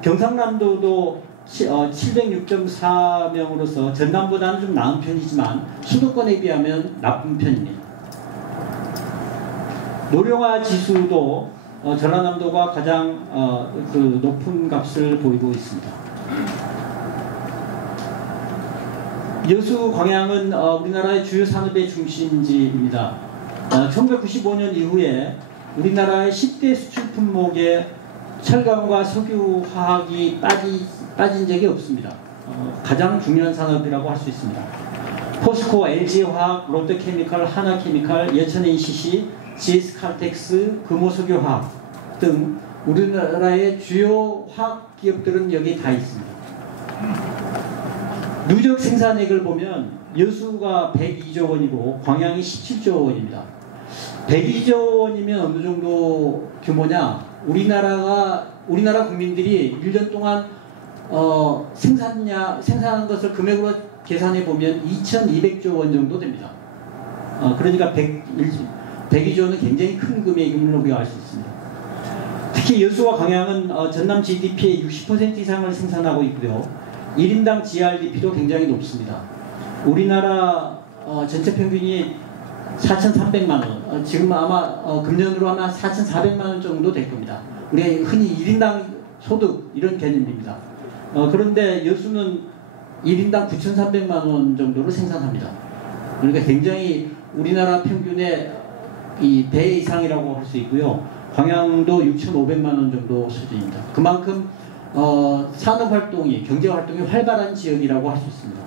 경상남도도 706.4명으로서 전남보다는 좀 나은 편이지만 수도권에 비하면 나쁜 편입니다. 노령화 지수도 전라남도가 가장 높은 값을 보이고 있습니다. 여수 광양은 우리나라의 주요 산업의 중심지입니다. 1995년 이후에 우리나라의 10대 수출 품목에 철강과 석유화학이 빠진 적이 없습니다. 가장 중요한 산업이라고 할 수 있습니다. 포스코, LG화학, 롯데케미칼, 하나케미칼, 여천NCC, GS칼텍스, 금호석유화학 등 우리나라의 주요 화학 기업들은 여기 다 있습니다. 누적 생산액을 보면 여수가 102조 원이고 광양이 17조 원입니다. 102조 원이면 어느 정도 규모냐? 우리나라 국민들이 1년 동안 생산한 것을 금액으로 계산해 보면 2,200조 원 정도 됩니다. 그러니까 102조는 굉장히 큰 금액임을 우리가 알 수 있습니다. 특히 여수와 광양은 전남 GDP의 60% 이상을 생산하고 있고요. 1인당 GRDP도 굉장히 높습니다. 우리나라 전체 평균이 4,300만 원, 지금 아마 금년으로 아마 4,400만 원 정도 될 겁니다. 우리가 흔히 1인당 소득 이런 개념입니다. 그런데 여수는 1인당 9,300만 원 정도로 생산합니다. 그러니까 굉장히 우리나라 평균의 이 배 이상이라고 할 수 있고요. 광양도 6,500만 원 정도 수준입니다. 그만큼 산업활동이, 경제활동이 활발한 지역이라고 할 수 있습니다.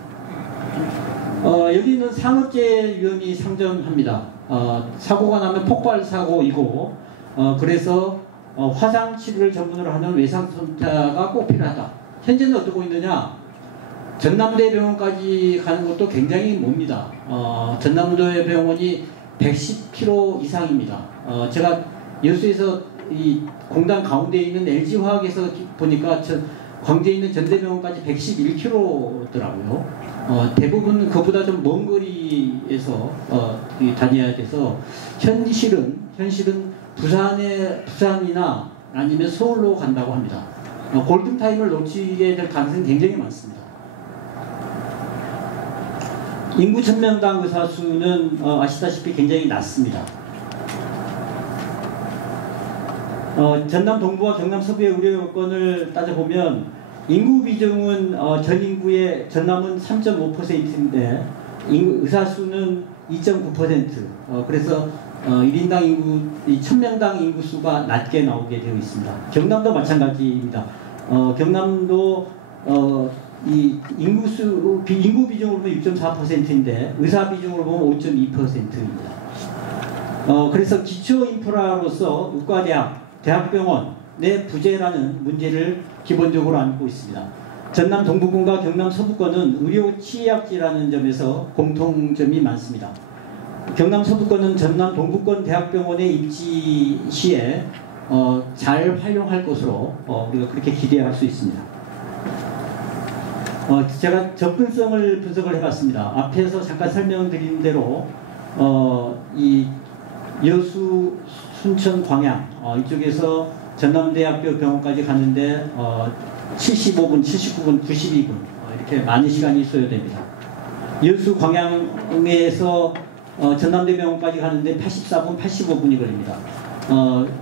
여기는 산업재해 위험이 상정합니다. 사고가 나면 폭발사고이고 그래서 화상치료를 전문으로 하는 외상센터가 꼭 필요하다. 현재는 어떻게 있느냐? 전남대병원까지 가는 것도 굉장히 멉니다. 전남대병원이 110km 이상입니다. 제가 여수에서 이 공단 가운데에 있는 LG화학에서 보니까 광주에 있는 전대병원까지 111km더라고요. 대부분 그보다 좀 먼 거리에서 다녀야 돼서 현실은 부산이나 아니면 서울로 간다고 합니다. 골든타임을 놓치게 될 가능성이 굉장히 많습니다. 인구 1000명당 의사 수는 아시다시피 굉장히 낮습니다. 전남 동부와 경남 서부의 의료 여건을 따져보면 인구 비중은 전 인구의 전남은 3.5%인데 의사 수는 2.9%. 그래서 1인당 인구, 1000명당 인구 수가 낮게 나오게 되어 있습니다. 경남도 마찬가지입니다. 경남도 이 인구 비중으로 보면 6.4%인데 의사 비중으로 보면 5.2%입니다. 그래서 기초 인프라로서 의과대학, 대학병원의 부재라는 문제를 기본적으로 안고 있습니다. 전남 동부권과 경남 서부권은 의료 취약지라는 점에서 공통점이 많습니다. 경남 서부권은 전남 동부권 대학병원의 입지 시에 잘 활용할 것으로 우리가 그렇게 기대할 수 있습니다. 제가 접근성을 분석을 해봤습니다. 앞에서 잠깐 설명드린 대로 이 여수, 순천, 광양 이쪽에서 전남대학교 병원까지 가는데 75분, 79분, 92분 이렇게 많은 시간이 소요됩니다. 여수, 광양에서 전남대병원까지 가는데 84분, 85분이 걸립니다.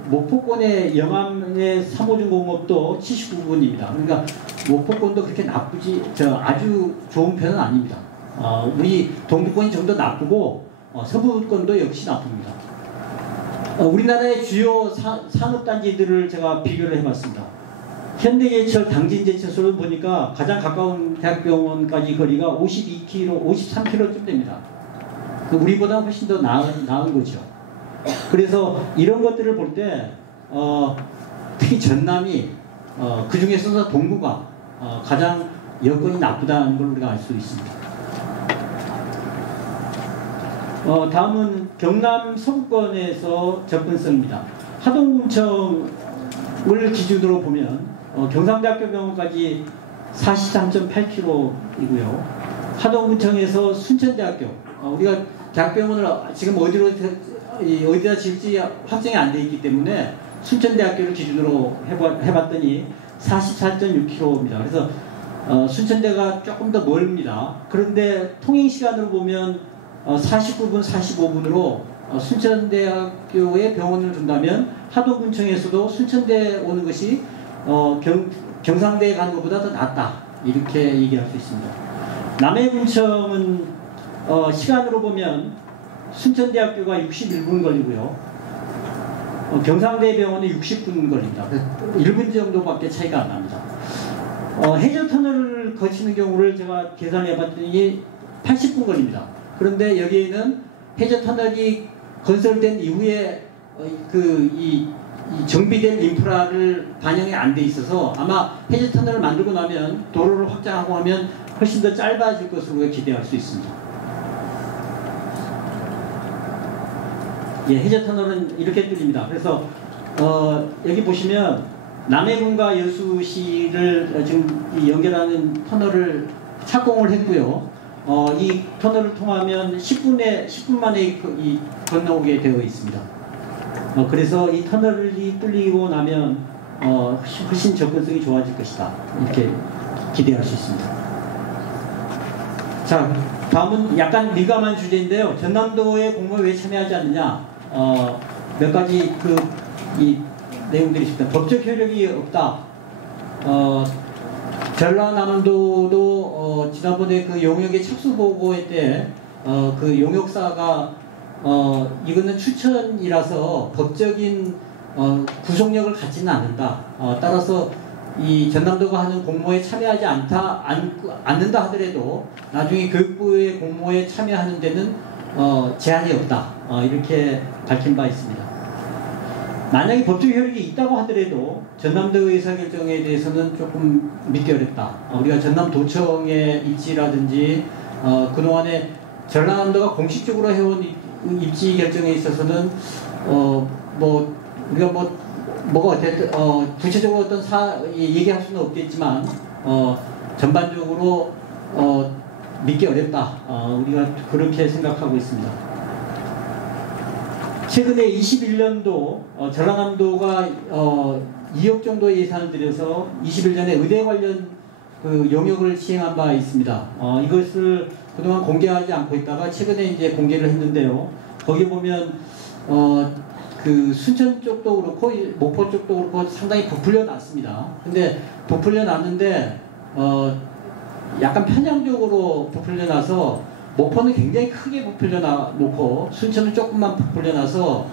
목포권의 영암의 3호중 공업도 79분입니다. 그러니까 목포권도 그렇게 아주 좋은 편은 아닙니다. 우리 동부권이 좀 더 나쁘고 서부권도 역시 나쁩니다. 우리나라의 주요 산업단지들을 제가 비교를 해봤습니다. 현대제철, 당진제철소를 보니까 가장 가까운 대학병원까지 거리가 52km, 53km쯤 됩니다. 우리보다 훨씬 더 나은 거죠. 그래서 이런 것들을 볼 때 특히 전남이 그 중에서도 동부가 가장 여건이 나쁘다는 걸 우리가 알 수 있습니다. 다음은 경남 서부권에서 접근성입니다. 하동군청을 기준으로 보면 경상대학교 병원까지 43.8km이고요. 하동군청에서 순천대학교, 우리가 대학병원을 지금 어디다 지을지 확정이 안 돼 있기 때문에 순천대학교를 기준으로 해봤더니 44.6km입니다. 그래서 순천대가 조금 더 멀습니다. 그런데 통행 시간으로 보면 49분, 45분으로 순천대학교에 병원을 둔다면 하동군청에서도 순천대 오는 것이 경상대에 가는 것보다 더 낫다, 이렇게 얘기할 수 있습니다. 남해군청은 시간으로 보면 순천대학교가 61분 걸리고요, 경상대병원은 60분 걸립니다. 1분 정도밖에 차이가 안 납니다. 해저터널을 거치는 경우를 제가 계산해 봤더니 80분 걸립니다. 그런데 여기에는 해저터널이 건설된 이후에 이 정비된 인프라를 반영이 안 돼 있어서 아마 해저터널을 만들고 나면 도로를 확장하고 하면 훨씬 더 짧아질 것으로 기대할 수 있습니다. 예, 해저터널은 이렇게 뚫립니다. 그래서 여기 보시면 남해군과 여수시를 지금 연결하는 터널을 착공을 했고요. 이 터널을 통하면 10분 만에 건너오게 되어 있습니다. 그래서 이 터널이 뚫리고 나면 훨씬 접근성이 좋아질 것이다, 이렇게 기대할 수 있습니다. 자, 다음은 약간 민감한 주제인데요. 전남도의 공모에 왜 참여하지 않느냐, 몇 가지 이 내용들이 있습니다. 법적 효력이 없다. 전라남도도 지난번에 그 용역의 착수 보고회 때 그 용역사가 이거는 추천이라서 법적인 구속력을 갖지는 않는다. 따라서 이 전남도가 하는 공모에 참여하지 않는다 하더라도 나중에 교육부의 공모에 참여하는 데는 제한이 없다, 이렇게 밝힌 바 있습니다. 만약에 법적 효력이 있다고 하더라도 전남도 의사결정에 대해서는 조금 믿기 어렵다. 우리가 전남도청의 입지라든지 그동안에 전라남도가 공식적으로 해온 입지 결정에 있어서는 우리가 뭐가 어쨌든 구체적으로 어떤 얘기할 수는 없겠지만 전반적으로 믿기 어렵다. 우리가 그렇게 생각하고 있습니다. 최근에 21년도 전라남도가 2억 정도의 예산을 들여서 21년에 의대 관련 그 용역을 시행한 바 있습니다. 이것을 그동안 공개하지 않고 있다가 최근에 이제 공개를 했는데요. 거기 보면 그 순천 쪽도 그렇고 목포 쪽도 그렇고 상당히 부풀려 놨습니다. 근데 부풀려 놨는데 약간 편향적으로 부풀려 놔서 목포는 굉장히 크게 부풀려 놓고 순천은 조금만 부풀려 놔서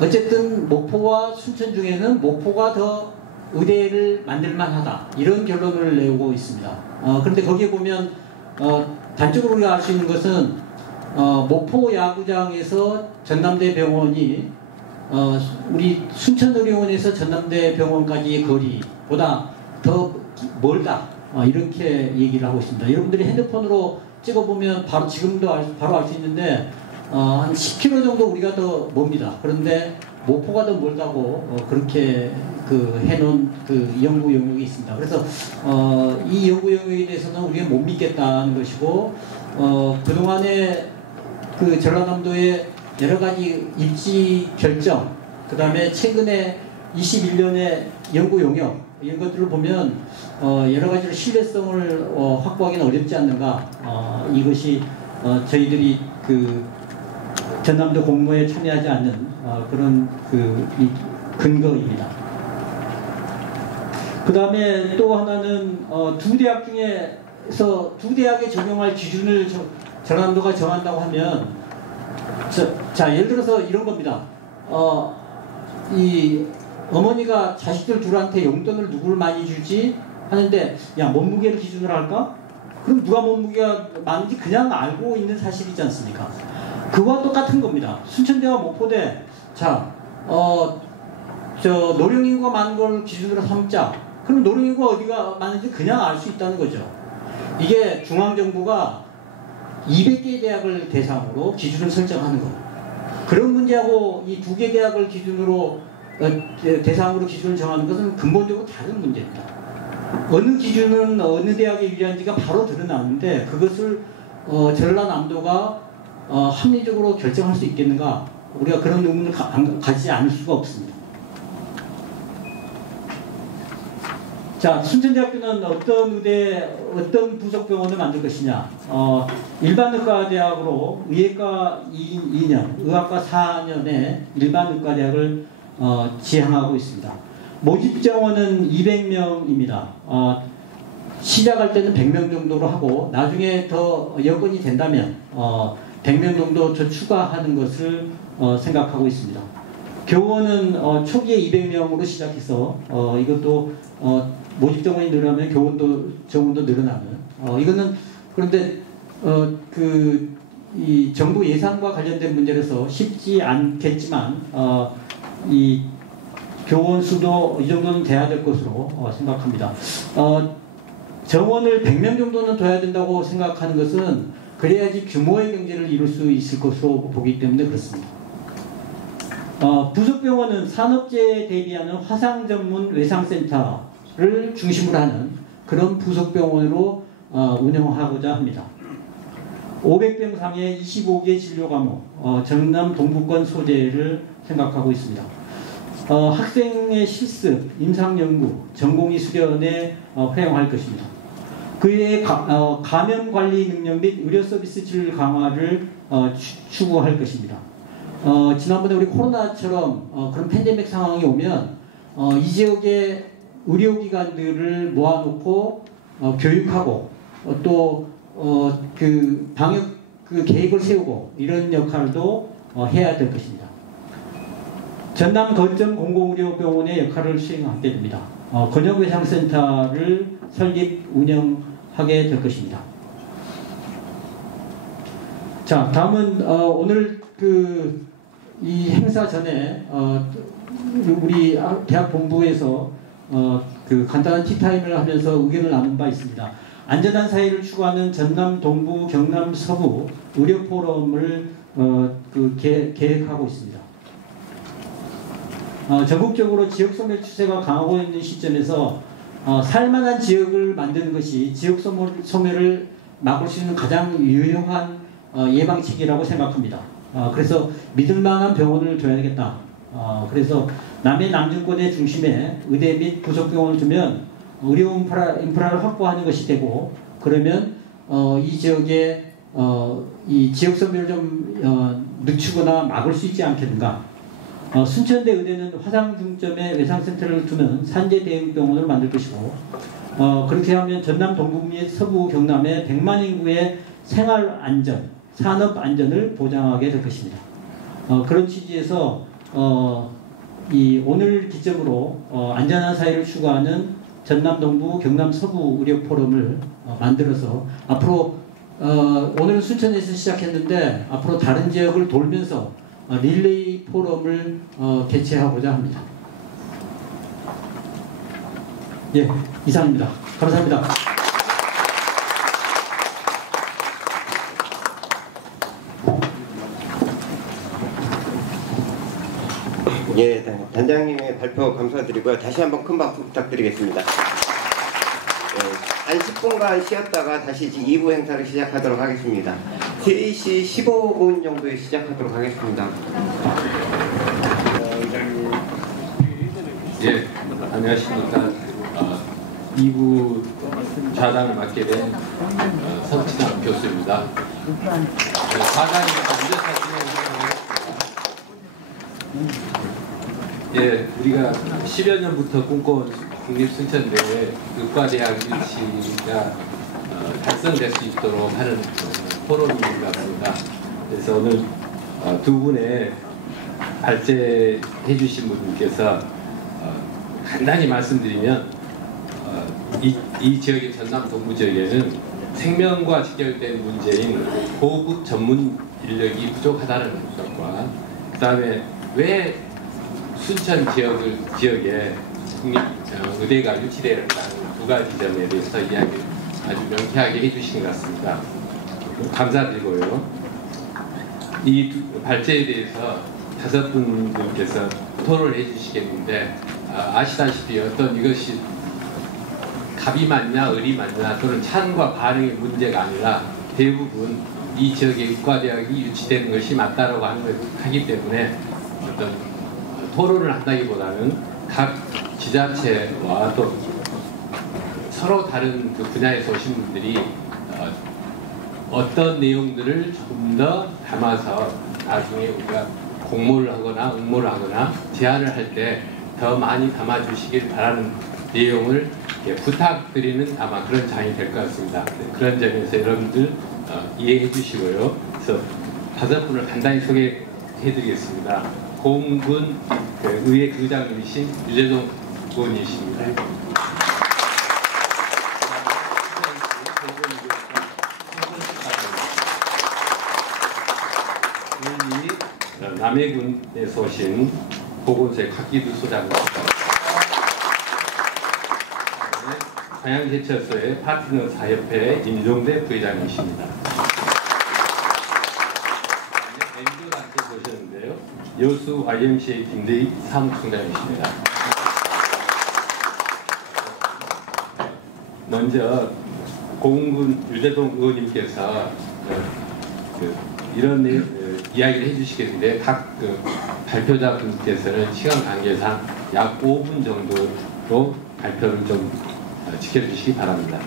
어쨌든 목포와 순천 중에는 목포가 더 의대를 만들만 하다, 이런 결론을 내고 있습니다. 그런데 거기에 보면 단적으로 우리가 알 수 있는 것은 목포 야구장에서 전남대 병원이 우리 순천의료원에서 전남대 병원까지의 거리보다 더 멀다, 이렇게 얘기를 하고 있습니다. 여러분들이 핸드폰으로 찍어보면 바로 지금도 바로 알 수 있는데 한 10km 정도 우리가 더 멉니다. 그런데 목포가 더 멀다고 그렇게 해놓은 연구 영역이 있습니다. 그래서 이 연구 영역에 대해서는 우리가 못 믿겠다는 것이고, 그동안에 전라남도의 여러 가지 입지 결정, 그 다음에 최근에 21년의 연구 영역, 이런 것들을 보면 여러 가지로 신뢰성을 확보하기는 어렵지 않는가. 이것이 저희들이 전남도 공모에 참여하지 않는 그런 이 근거입니다. 그 다음에 또 하나는 두 대학 중에서 두 대학에 적용할 기준을 전남도가 정한다고 하면, 자 예를 들어서 이런 겁니다. 이 어머니가 자식들 둘한테 용돈을 누구를 많이 주지 하는데, 야 몸무게를 기준으로 할까? 그럼 누가 몸무게가 많은지 그냥 알고 있는 사실이지 않습니까? 그와 똑같은 겁니다. 순천대와 목포대, 자 노령인구가 많은 걸 기준으로 삼자. 그럼 노령인구가 어디가 많은지 그냥 알 수 있다는 거죠. 이게 중앙정부가 200개 대학을 대상으로 기준을 설정하는 거. 그런 문제하고 이 2개 대학을 기준으로 대상으로 기준을 정하는 것은 근본적으로 다른 문제입니다. 어느 기준은 어느 대학에 유리한지가 바로 드러나는데 그것을 전라남도가 합리적으로 결정할 수 있겠는가? 우리가 그런 의문을 가지지 않을 수가 없습니다. 자, 순천대학교는 어떤 의대, 어떤 부속병원을 만들 것이냐. 일반의과대학으로 의예과 2년, 의학과 4년의 일반의과대학을 지향하고 있습니다. 모집 정원은 200명입니다. 시작할 때는 100명 정도로 하고 나중에 더 여건이 된다면 100명 정도 더 추가하는 것을 생각하고 있습니다. 교원은 초기에 200명으로 시작해서 이것도 모집 정원이 늘어나면 정원도 늘어나는 이거는 그런데 이 정부 예산과 관련된 문제라서 쉽지 않겠지만 이 교원 수도 이 정도는 돼야 될 것으로 생각합니다. 정원을 100명 정도는 둬야 된다고 생각하는 것은 그래야지 규모의 경제를 이룰 수 있을 것으로 보기 때문에 그렇습니다. 부속병원은 산업재해에 대비하는 화상 전문 외상센터를 중심으로 하는 그런 부속병원으로 운영하고자 합니다. 500병 상의 25개 진료 과목, 전남 동부권 소재를 생각하고 있습니다. 학생의 실습, 임상연구, 전공의 수련에 활용할 것입니다. 그의 감염 관리 능력 및 의료 서비스 질 강화를 추구할 것입니다. 지난번에 우리 코로나처럼 그런 팬데믹 상황이 오면 이 지역의 의료기관들을 모아놓고 교육하고 또 그 방역 계획을 세우고 이런 역할도 해야 될 것입니다. 전남 거점 공공의료병원의 역할을 수행하게 됩니다. 건역외상센터를 설립 운영하게 될 것입니다. 자, 다음은 오늘 이 행사 전에 우리 대학 본부에서 간단한 티타임을 하면서 의견을 나눈 바 있습니다. 안전한 사회를 추구하는 전남 동부, 경남 서부 의료 포럼을 계획하고 있습니다. 전국적으로 지역 소멸 추세가 강하고 있는 시점에서 살만한 지역을 만드는 것이 지역 소멸을 막을 수 있는 가장 유효한 예방책이라고 생각합니다. 그래서 믿을만한 병원을 둬야겠다. 그래서 남해 남중권의 중심에 의대 및 부속병원을 두면 의료 인프라를 확보하는 것이 되고 그러면 이 지역에 이 지역 소멸을 좀 늦추거나 막을 수 있지 않겠는가. 순천대 의대는 화상 중점에 외상센터를 두는 산재 대응병원을 만들 것이고 그렇게 하면 전남 동부 및 서부 경남의 100만 인구의 생활 안전, 산업 안전을 보장하게 될 것입니다. 그런 취지에서 오늘 기점으로 안전한 사회를 추구하는 전남 동부, 경남 서부 의료 포럼을 만들어서 앞으로 오늘은 순천에서 시작했는데 앞으로 다른 지역을 돌면서 릴레이 포럼을 개최하고자 합니다. 예, 이상입니다. 감사합니다. 예, 단장님의 발표 감사드리고요. 다시 한번 큰 박수 부탁드리겠습니다. 한 10분간 쉬었다가 다시 2부 행사를 시작하도록 하겠습니다. 3시 15분 정도에 시작하도록 하겠습니다. 예, 안녕하십니까. 2부 좌장을 맡게 된 선진학 교수입니다. 좌장이 예, 우리가 10여 년부터 꿈꿔온 국립순천대에 의과대학 유치가 달성될 수 있도록 하는 포럼인 것 같습니다. 그래서 오늘 두 분의 발제해 주신 분께서 간단히 말씀드리면 이 지역의 전남 동부 지역에는 생명과 직결된 문제인 고급 전문 인력이 부족하다는 것과 그 다음에 왜 순천 지역에 국립의대가 유치되는 두 가지 점에 대해서 이야기를 아주 명쾌하게 해주신 것 같습니다. 감사드리고요. 이 발제에 대해서 5분께서 토론을 해주시겠는데 아시다시피 어떤 이것이 갑이 맞냐 을이 맞냐 또는 찬과 반응의 문제가 아니라 대부분 이 지역의 의과대학이 유치되는 것이 맞다라고 하기 때문에 어떤 토론을 한다기보다는 각 지자체와 또 서로 다른 그 분야에서 오신 분들이 어떤 내용들을 조금 더 담아서 나중에 우리가 공모를 하거나 응모를 하거나 제안을 할 때 더 많이 담아주시길 바라는 내용을 부탁드리는 아마 그런 장이 될 것 같습니다. 그런 점에서 여러분들 이해해 주시고요. 그래서 5분을 간단히 소개해 드리겠습니다. 고흥군 의회 의장님이신 유재동 의원이십니다. 남해군에서 오신 보건소의 곽기두 소장입니다. 광양제철소의 파트너 사협회 임종대 부회장이십니다. NGO단체 보셨는데요. 여수 YMCA 김대희 사무총장이십니다. 먼저 고흥군 유재동 의원님께서 이런 이야기를 해주시겠는데 각 발표자분께서는 시간 관계상 약 5분 정도로 발표를 좀 지켜주시기 바랍니다.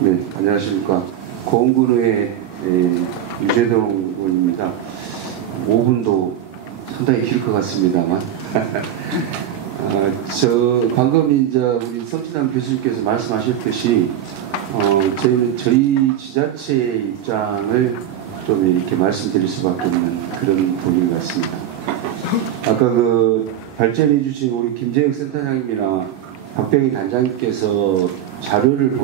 네, 안녕하십니까. 고흥군의 유재동 의원입니다. 5분도 상당히 길 것 같습니다만 저 방금 이제 우리 성진환 교수님께서 말씀하셨듯이 저희는 저희 지자체의 입장을 좀 이렇게 말씀드릴 수밖에 없는 그런 분인 것 같습니다. 아까 그 발전해 주신 우리 김재혁 센터장님이나 박병희 단장님께서 자료를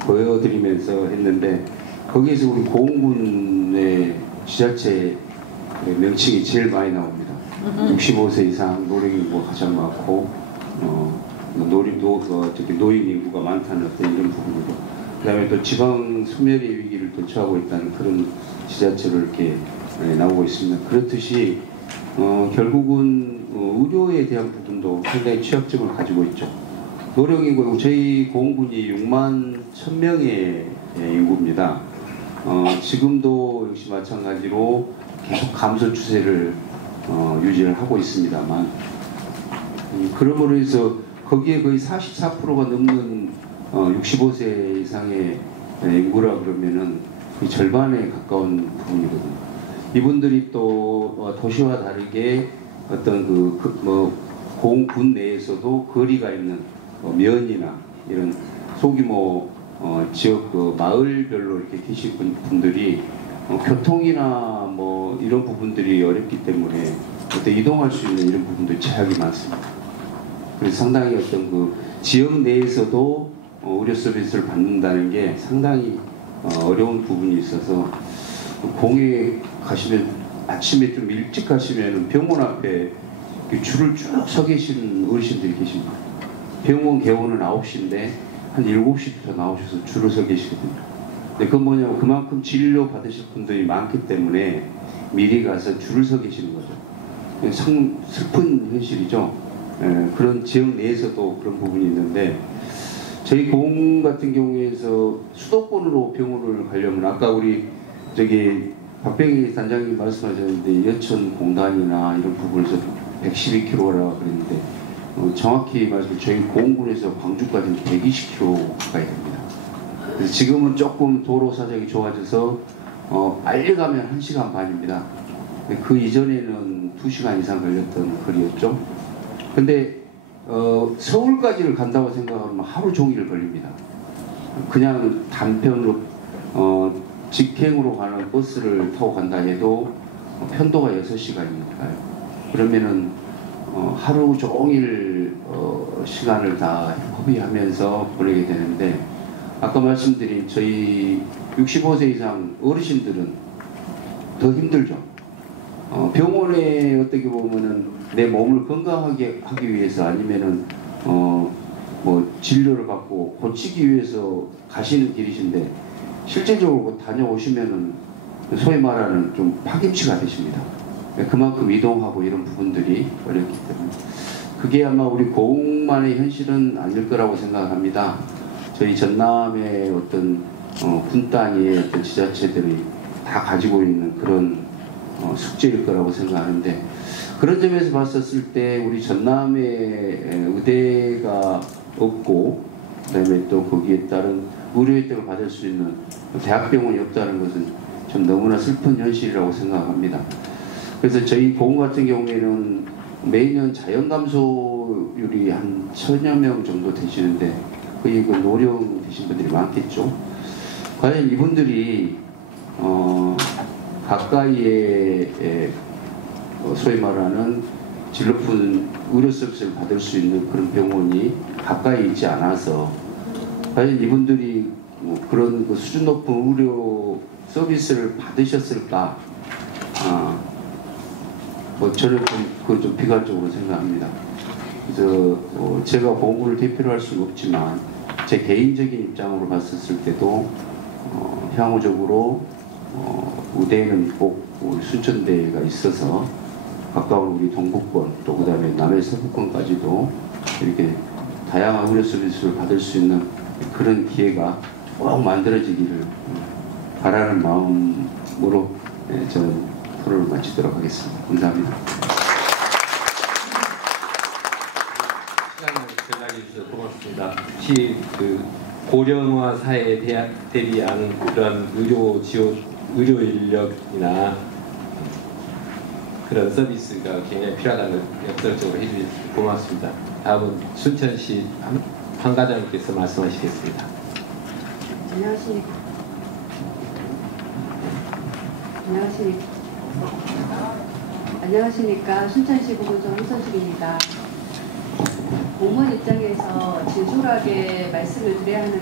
보여드리면서 했는데 거기에서 우리 고흥군의 지자체 명칭이 제일 많이 나옵니다. 65세 이상 노령인구가 가장 많고 노인 인구가 많다는 어떤 이런 부분이고, 그다음에 또 지방 소멸의 위기를 도처하고 있다는 그런 지자체로 이렇게 나오고 있습니다. 그렇듯이 결국은 의료에 대한 부분도 상당히 취약점을 가지고 있죠. 노령인구 저희 고흥군이 6만 1,000명의 인구입니다. 지금도 역시 마찬가지로 계속 감소 추세를 유지를 하고 있습니다만, 그러므로 해서 거기에 거의 44%가 넘는 65세 이상의 인구라 그러면은 거의 절반에 가까운 부분이거든요. 이분들이 또 도시와 다르게 어떤 고흥군 내에서도 거리가 있는 면이나 이런 소규모 지역 마을별로 이렇게 계신 분들이 교통이나 뭐 이런 부분들이 어렵기 때문에 어떤 이동할 수 있는 이런 부분들이 제약이 많습니다. 그래서 상당히 어떤 지역 내에서도 의료 서비스를 받는다는 게 상당히 어려운 부분이 있어서 공에 가시면 아침에 좀 일찍 가시면 병원 앞에 줄을 쭉 서 계신 어르신들이 계십니다. 병원 개원은 9시인데 한 7시부터 나오셔서 줄을 서 계시거든요. 근데 그건 뭐냐면 그만큼 진료 받으실 분들이 많기 때문에 미리 가서 줄을 서 계시는 거죠. 참 슬픈 현실이죠. 그런 지역 내에서도 그런 부분이 있는데, 저희 고흥 같은 경우에서 수도권으로 병원을 가려면 아까 우리 박병희 단장님 말씀하셨는데 여천 공단이나 이런 부분에서 112km라고 그랬는데 정확히 말하면 저희 고흥군에서 광주까지는 120km 가까이 됩니다. 그래서 지금은 조금 도로 사정이 좋아져서 빨리 가면 1시간 반입니다. 그 이전에는 2시간 이상 걸렸던 거리였죠. 근데 서울까지를 간다고 생각하면 하루 종일 걸립니다. 그냥 단편으로 직행으로 가는 버스를 타고 간다 해도 편도가 6시간이니까요. 그러면은 하루 종일 시간을 다 허비하면서 보내게 되는데, 아까 말씀드린 저희 65세 이상 어르신들은 더 힘들죠. 병원에 어떻게 보면은 내 몸을 건강하게 하기 위해서 아니면은 뭐 진료를 받고 고치기 위해서 가시는 길이신데, 실제적으로 다녀오시면은 소위 말하는 좀 파김치가 되십니다. 그만큼 이동하고 이런 부분들이 어렵기 때문에 그게 아마 우리 고흥만의 현실은 아닐 거라고 생각합니다. 저희 전남의 어떤 군 단위의 어떤 지자체들이 다 가지고 있는 그런 숙제일 거라고 생각하는데, 그런 점에서 봤었을 때 우리 전남에 의대가 없고 그다음에 또 거기에 따른 의료 혜택을 받을 수 있는 대학병원이 없다는 것은 좀 너무나 슬픈 현실이라고 생각합니다. 그래서 저희 보험 같은 경우에는 매년 자연 감소율이 한 1000여 명 정도 되시는데 거의 그 노령 되신 분들이 많겠죠. 과연 이분들이 가까이에 소위 말하는 질 높은 의료 서비스를 받을 수 있는 그런 병원이 가까이 있지 않아서 과연 이분들이 그런 그 수준 높은 의료 서비스를 받으셨을까? 저는 그건 좀 비관적으로 생각합니다. 그래서 제가 보험을 대표로 할 수는 없지만 제 개인적인 입장으로 봤었을 때도 향후적으로 의대에는 꼭 순천대가 있어서 가까운 우리 동북권 또 그다음에 남해 서부권까지도 이렇게 다양한 의료 서비스를 받을 수 있는 그런 기회가 꼭 만들어지기를 바라는 마음으로 저는 토론을 마치도록 하겠습니다. 감사합니다. 시간을 전달해 주셔서 고맙습니다. 혹시 그 고령화 사회에 대비하는 그런 의료 지원, 의료 인력이나 그런 서비스가 굉장히 필요하다는 걸 역설적으로 해주셔서 고맙습니다. 다음은 순천시 한 과장님께서 말씀하시겠습니다. 안녕하십니까. 순천시 보건소 황선숙입니다. 공무원 입장에서 진솔하게 말씀을 드려야 하는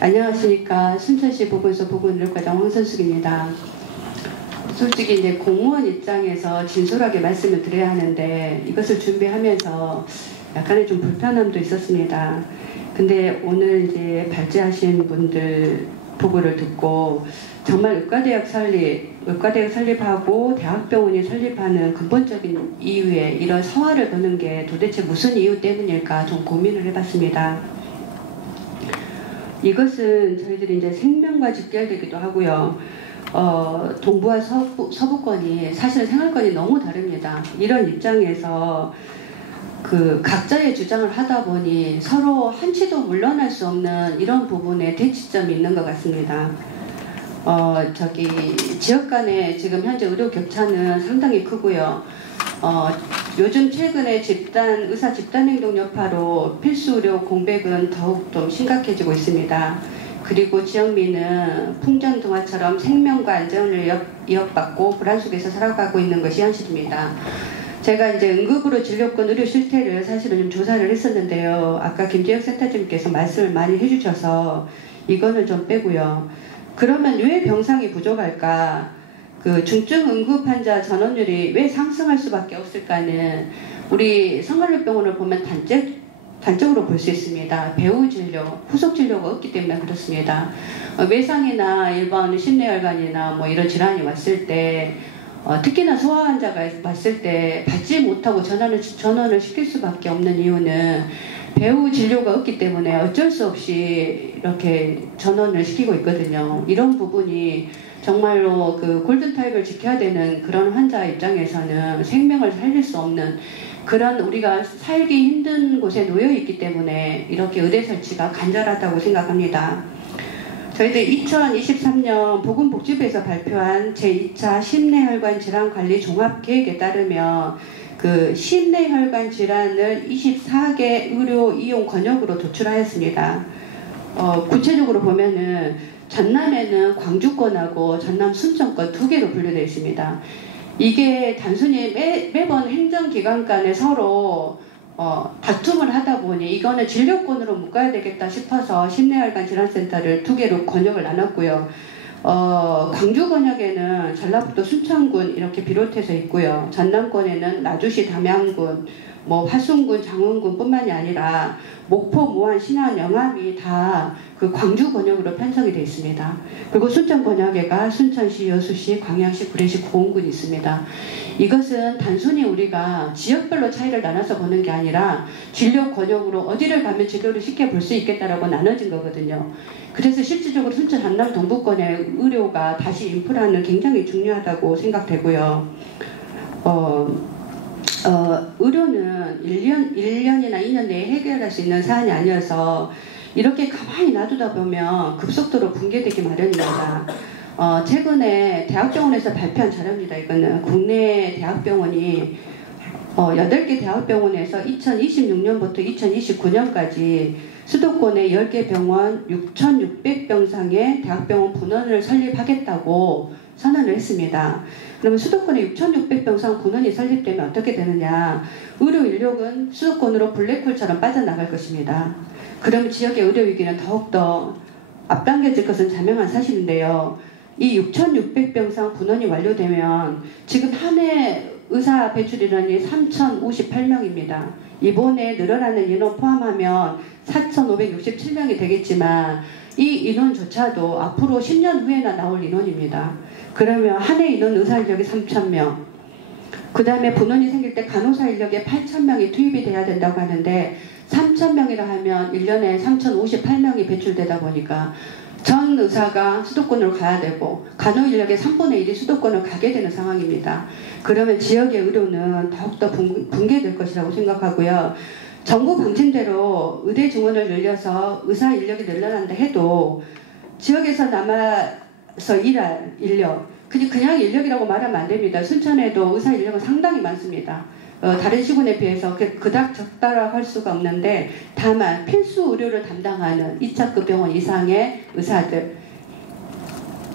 안녕하십니까. 순천시 보건소 보건의료과장 황선숙입니다. 솔직히 이제 공무원 입장에서 진솔하게 말씀을 드려야 하는데 이것을 준비하면서 약간의 좀 불편함도 있었습니다. 근데 오늘 이제 발제하신 분들 보고를 듣고 정말 의과대학 설립하고 대학병원이 설립하는 근본적인 이유에 이런 서화를 거는 게 도대체 무슨 이유 때문일까 좀 고민을 해봤습니다. 이것은 저희들이 이제 생명과 직결되기도 하고요. 동부와 서부권이 사실 생활권이 너무 다릅니다. 이런 입장에서 그 각자의 주장을 하다 보니 서로 한치도 물러날 수 없는 이런 부분에 대치점이 있는 것 같습니다. 지역 간에 지금 현재 의료 격차는 상당히 크고요. 요즘 최근에 의사 집단행동 여파로 필수 의료 공백은 더욱 좀 심각해지고 있습니다. 그리고 지역민은 풍전등화처럼 생명과 안전을 위협받고 불안 속에서 살아가고 있는 것이 현실입니다. 제가 이제 응급으로 진료권 의료 실태를 사실은 좀 조사를 했었는데요. 아까 김재혁 센터장님께서 말씀을 많이 해주셔서 이거는 좀 빼고요. 그러면 왜 병상이 부족할까? 그 중증 응급 환자 전원율이 왜 상승할 수밖에 없을까는 우리 성관료병원을 보면 단적으로 볼 수 있습니다. 배후 진료, 후속 진료가 없기 때문에 그렇습니다. 외상이나 일반 심내혈관이나 뭐 이런 질환이 왔을 때 특히나 소아 환자가 왔을 때 받지 못하고 전원을 시킬 수밖에 없는 이유는 배후 진료가 없기 때문에 어쩔 수 없이 이렇게 전원을 시키고 있거든요. 이런 부분이 정말로 그 골든타임을 지켜야 되는 그런 환자 입장에서는 생명을 살릴 수 없는 그런 우리가 살기 힘든 곳에 놓여 있기 때문에 이렇게 의대 설치가 간절하다고 생각합니다. 저희들 2023년 보건복지부에서 발표한 제2차 심내혈관 질환 관리 종합계획에 따르면 그 심내혈관 질환을 24개 의료 이용 권역으로 도출하였습니다. 구체적으로 보면은 전남에는 광주권하고 전남 순천권 2개로 분류되어 있습니다. 이게 단순히 매번 행정기관 간에 서로 다툼을 하다 보니 이거는 진료권으로 묶어야 되겠다 싶어서 심내혈관 질환센터를 2개로 권역을 나눴고요. 광주 권역에는 전라북도 순천군 이렇게 비롯해서 있고요. 전남권에는 나주시 담양군, 화순군, 장흥군 뿐만이 아니라 목포, 무안, 신안, 영암이 다 그 광주 권역으로 편성이 되어 있습니다. 그리고 순천 권역에가 순천시, 여수시, 광양시, 구례시, 고흥군이 있습니다. 이것은 단순히 우리가 지역별로 차이를 나눠서 보는 게 아니라 진료 권역으로 어디를 가면 진료를 쉽게 볼 수 있겠다라고 나눠진 거거든요. 그래서 실질적으로 순천 전남 동부권의 의료가 다시 인프라는 굉장히 중요하다고 생각되고요. 의료는 1년이나 2년 내에 해결할 수 있는 사안이 아니어서 이렇게 가만히 놔두다 보면 급속도로 붕괴되기 마련입니다. 최근에 대학병원에서 발표한 자료입니다. 이거는 국내 대학병원이 8개 대학병원에서 2026년부터 2029년까지 수도권의 10개 병원 6,600병상의 대학병원 분원을 설립하겠다고 선언을 했습니다. 그러면 수도권에 6,600병상 분원이 설립되면 어떻게 되느냐. 의료 인력은 수도권으로 블랙홀처럼 빠져나갈 것입니다. 그럼 지역의 의료위기는 더욱더 앞당겨질 것은 자명한 사실인데요. 이 6,600병상 분원이 완료되면 지금 한 해 의사 배출 인원이 3,058명입니다. 이번에 늘어나는 인원 포함하면 4,567명이 되겠지만 이 인원조차도 앞으로 10년 후에나 나올 인원입니다. 그러면 한 해 인원 의사 인력이 3,000명, 그 다음에 분원이 생길 때 간호사 인력에 8,000명이 투입이 돼야 된다고 하는데 3,000명이라 하면 1년에 3,058명이 배출되다 보니까 전 의사가 수도권으로 가야 되고 간호 인력의 3분의 1이 수도권으로 가게 되는 상황입니다. 그러면 지역의 의료는 더욱더 붕괴될 것이라고 생각하고요. 정부 방침대로 의대 증원을 늘려서 의사 인력이 늘어난다 해도 지역에서 남아서 일할 인력, 그냥 인력이라고 말하면 안 됩니다. 순천에도 의사 인력은 상당히 많습니다. 다른 시군에 비해서 그닥 적다라고 할 수가 없는데 다만 필수 의료를 담당하는 2차급 병원 이상의 의사들,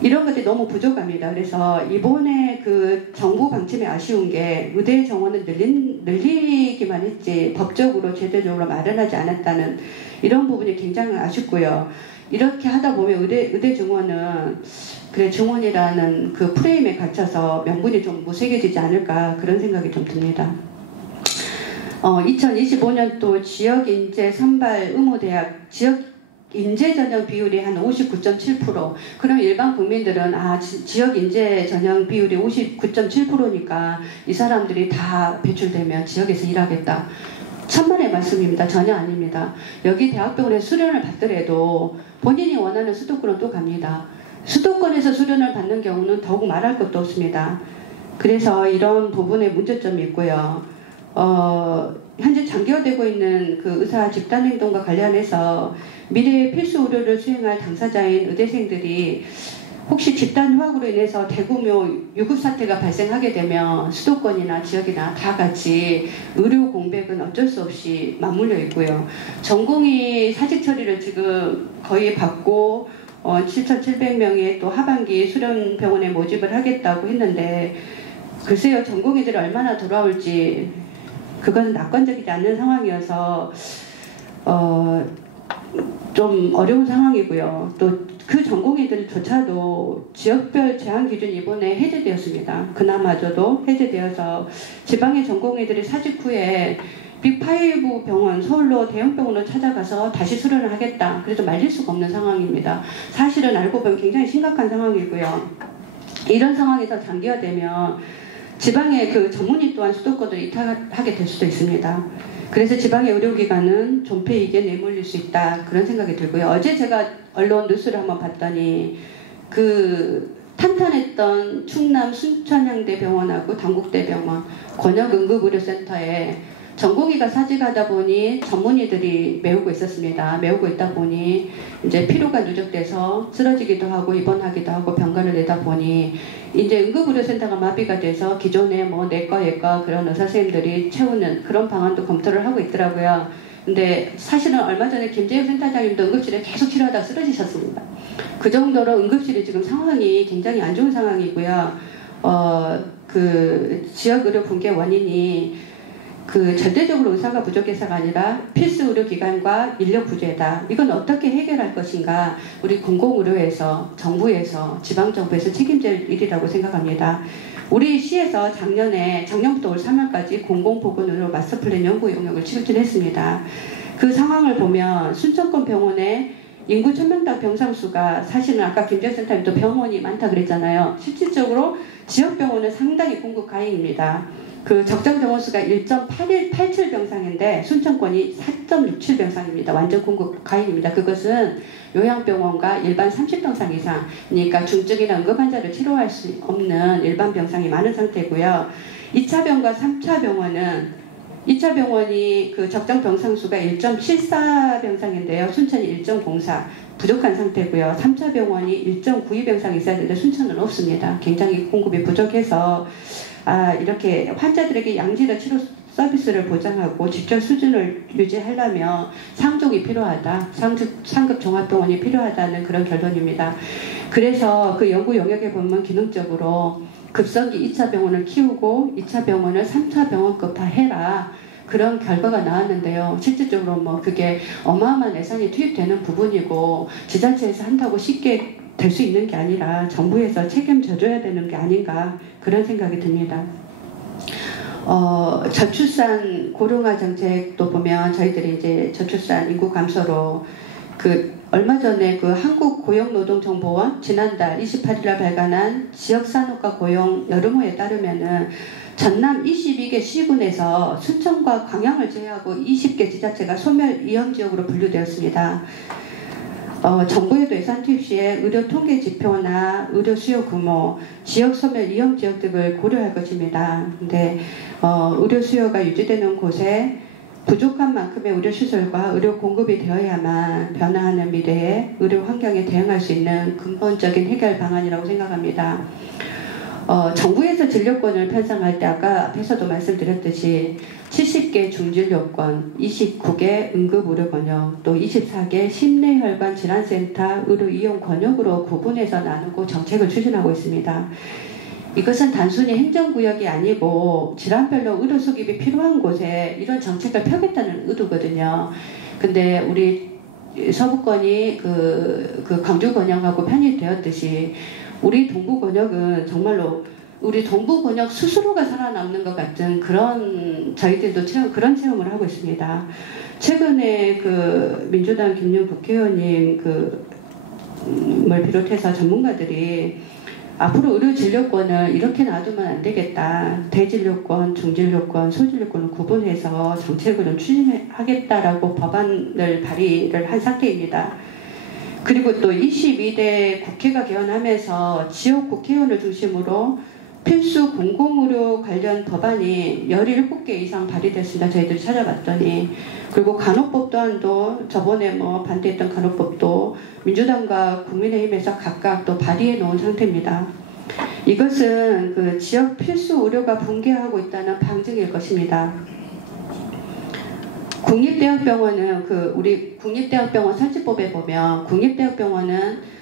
이런 것들이 너무 부족합니다. 그래서 이번에 그 정부 방침이 아쉬운 게 의대 정원을 늘리기만 했지 법적으로 제도적으로 마련하지 않았다는 이런 부분이 굉장히 아쉽고요. 이렇게 하다 보면 의대 정원은 그래 정원이라는 그 프레임에 갇혀서 명분이 좀 무색해지지 않을까 그런 생각이 좀 듭니다. 2025년도 지역인재 선발 의무대학 지역 인재 전형 비율이 한 59.7%. 그럼 일반 국민들은 지역 인재 전형 비율이 59.7%니까 이 사람들이 다 배출되면 지역에서 일하겠다. 천만의 말씀입니다. 전혀 아닙니다. 여기 대학병원에 수련을 받더라도 본인이 원하는 수도권은 또 갑니다. 수도권에서 수련을 받는 경우는 더욱 말할 것도 없습니다. 그래서 이런 부분에 문제점이 있고요. 현재 장기화되고 있는 그 의사 집단행동과 관련해서 미래의 필수 의료를 수행할 당사자인 의대생들이 혹시 집단 휴학으로 인해서 대규모 유급 사태가 발생하게 되면 수도권이나 지역이나 다 같이 의료 공백은 어쩔 수 없이 맞물려 있고요. 전공의 사직 처리를 지금 거의 받고 7,700명의 또 하반기 수련병원에 모집을 하겠다고 했는데 글쎄요, 전공의들이 얼마나 돌아올지 그것은 낙관적이지 않는 상황이어서 좀 어려운 상황이고요. 또 그 전공의들조차도 지역별 제한 기준이 이번에 해제되었습니다. 그나마저도 해제되어서 지방의 전공의들이 사직 후에 빅5 병원, 서울로 대형 병원으로 찾아가서 다시 수련을 하겠다. 그래도 말릴 수가 없는 상황입니다. 사실은 알고 보면 굉장히 심각한 상황이고요. 이런 상황이 더 장기화되면 지방의 그 전문의 또한 수도권으로 이탈하게 될 수도 있습니다. 그래서 지방의 의료기관은 존폐이익에 내몰릴 수 있다. 그런 생각이 들고요. 어제 제가 언론 뉴스를 한번 봤더니 그 탄탄했던 충남 순천향대병원하고 당국대병원 권역응급의료센터에 전공의가 사직하다 보니 전문의들이 메우고 있었습니다. 메우고 있다 보니 이제 피로가 누적돼서 쓰러지기도 하고 입원하기도 하고 병가를 내다 보니 이제 응급의료센터가 마비가 돼서 기존에 뭐 내과, 예과 그런 의사선생님들이 채우는 그런 방안도 검토를 하고 있더라고요. 근데 사실은 얼마 전에 김재욱 센터장님도 응급실에 계속 치료하다가 쓰러지셨습니다. 그 정도로 응급실이 지금 상황이 굉장히 안 좋은 상황이고요. 그 지역 의료 붕괴 원인이 그 절대적으로 의사가 부족해서가 아니라 필수 의료기관과 인력 부재다. 이건 어떻게 해결할 것인가? 우리 공공의료에서, 정부에서, 지방정부에서 책임질 일이라고 생각합니다. 우리 시에서 작년부터 올 3월까지 공공보건의료 마스터플랜 연구 용역을 추진했습니다. 그 상황을 보면 순천권 병원에 인구 1000명당 병상수가 사실은 아까 김재혁 센터님도 병원이 많다 그랬잖아요. 실질적으로 지역병원은 상당히 공급 과잉입니다. 그 적정 병원 수가 1.87병상인데 순천권이 4.67병상입니다. 완전 공급 과잉입니다. 그것은 요양병원과 일반 30병상 이상, 그러니까 중증이나 응급 환자를 치료할 수 없는 일반 병상이 많은 상태고요. 2차 병과 3차 병원은 2차 병원이 그 적정 병상 수가 1.74병상인데요. 순천이 1.04 부족한 상태고요. 3차 병원이 1.92병상이 있어야 되는데 순천은 없습니다. 굉장히 공급이 부족해서 이렇게 환자들에게 양질의 치료 서비스를 보장하고 직접 수준을 유지하려면 상종이 필요하다. 상급 종합병원이 필요하다는 그런 결론입니다. 그래서 그 연구 영역에 보면 기능적으로 급성기 2차 병원을 키우고 2차 병원을 3차 병원급화해라. 그런 결과가 나왔는데요. 실질적으로 뭐 그게 어마어마한 예산이 투입되는 부분이고 지자체에서 한다고 쉽게 될 수 있는 게 아니라 정부에서 책임져줘야 되는 게 아닌가 그런 생각이 듭니다. 저출산 고령화 정책도 보면 저희들이 이제 저출산 인구 감소로 얼마 전에 한국고용노동정보원 지난달 28일날 발간한 지역산업과 고용 여름호에 따르면은 전남 22개 시군에서 순천과 광양을 제외하고 20개 지자체가 소멸 위험 지역으로 분류되었습니다. 정부에도 예산 투입 시에 의료 통계 지표나 의료 수요 규모, 지역 소멸 위험 지역 등을 고려할 것입니다. 근데 의료 수요가 유지되는 곳에 부족한 만큼의 의료 시설과 의료 공급이 되어야만 변화하는 미래에 의료 환경에 대응할 수 있는 근본적인 해결 방안이라고 생각합니다. 정부에서 진료권을 편성할 때 아까 앞에서도 말씀드렸듯이 70개 중진료권, 29개 응급의료권역, 또 24개 심내혈관 질환센터 의료 이용 권역으로 구분해서 나누고 정책을 추진하고 있습니다. 이것은 단순히 행정구역이 아니고 질환별로 의료 수급이 필요한 곳에 이런 정책을 펴겠다는 의도거든요. 근데 우리 서부권이 그 광주 권역하고 편입되었듯이 우리 동부 권역은 정말로 우리 동부 권역 스스로가 살아남는 것 같은 그런 저희들도 그런 체험을 하고 있습니다. 최근에 그 민주당 김용 국회의원님 을 비롯해서 전문가들이 앞으로 의료 진료권을 이렇게 놔두면 안 되겠다. 대진료권, 중진료권, 소진료권을 구분해서 정책을 좀 추진하겠다라고 법안을 발의를 한 상태입니다. 그리고 또 22대 국회가 개헌하면서 지역 국회의원을 중심으로 필수 공공의료 관련 법안이 17개 이상 발의됐습니다. 저희들이 찾아봤더니. 그리고 간호법 또한도 저번에 반대했던 간호법도 민주당과 국민의힘에서 각각 또 발의해 놓은 상태입니다. 이것은 그 지역 필수 의료가 붕괴하고 있다는 방증일 것입니다. 국립대학병원은 우리 국립대학병원 설치법에 보면 국립대학병원은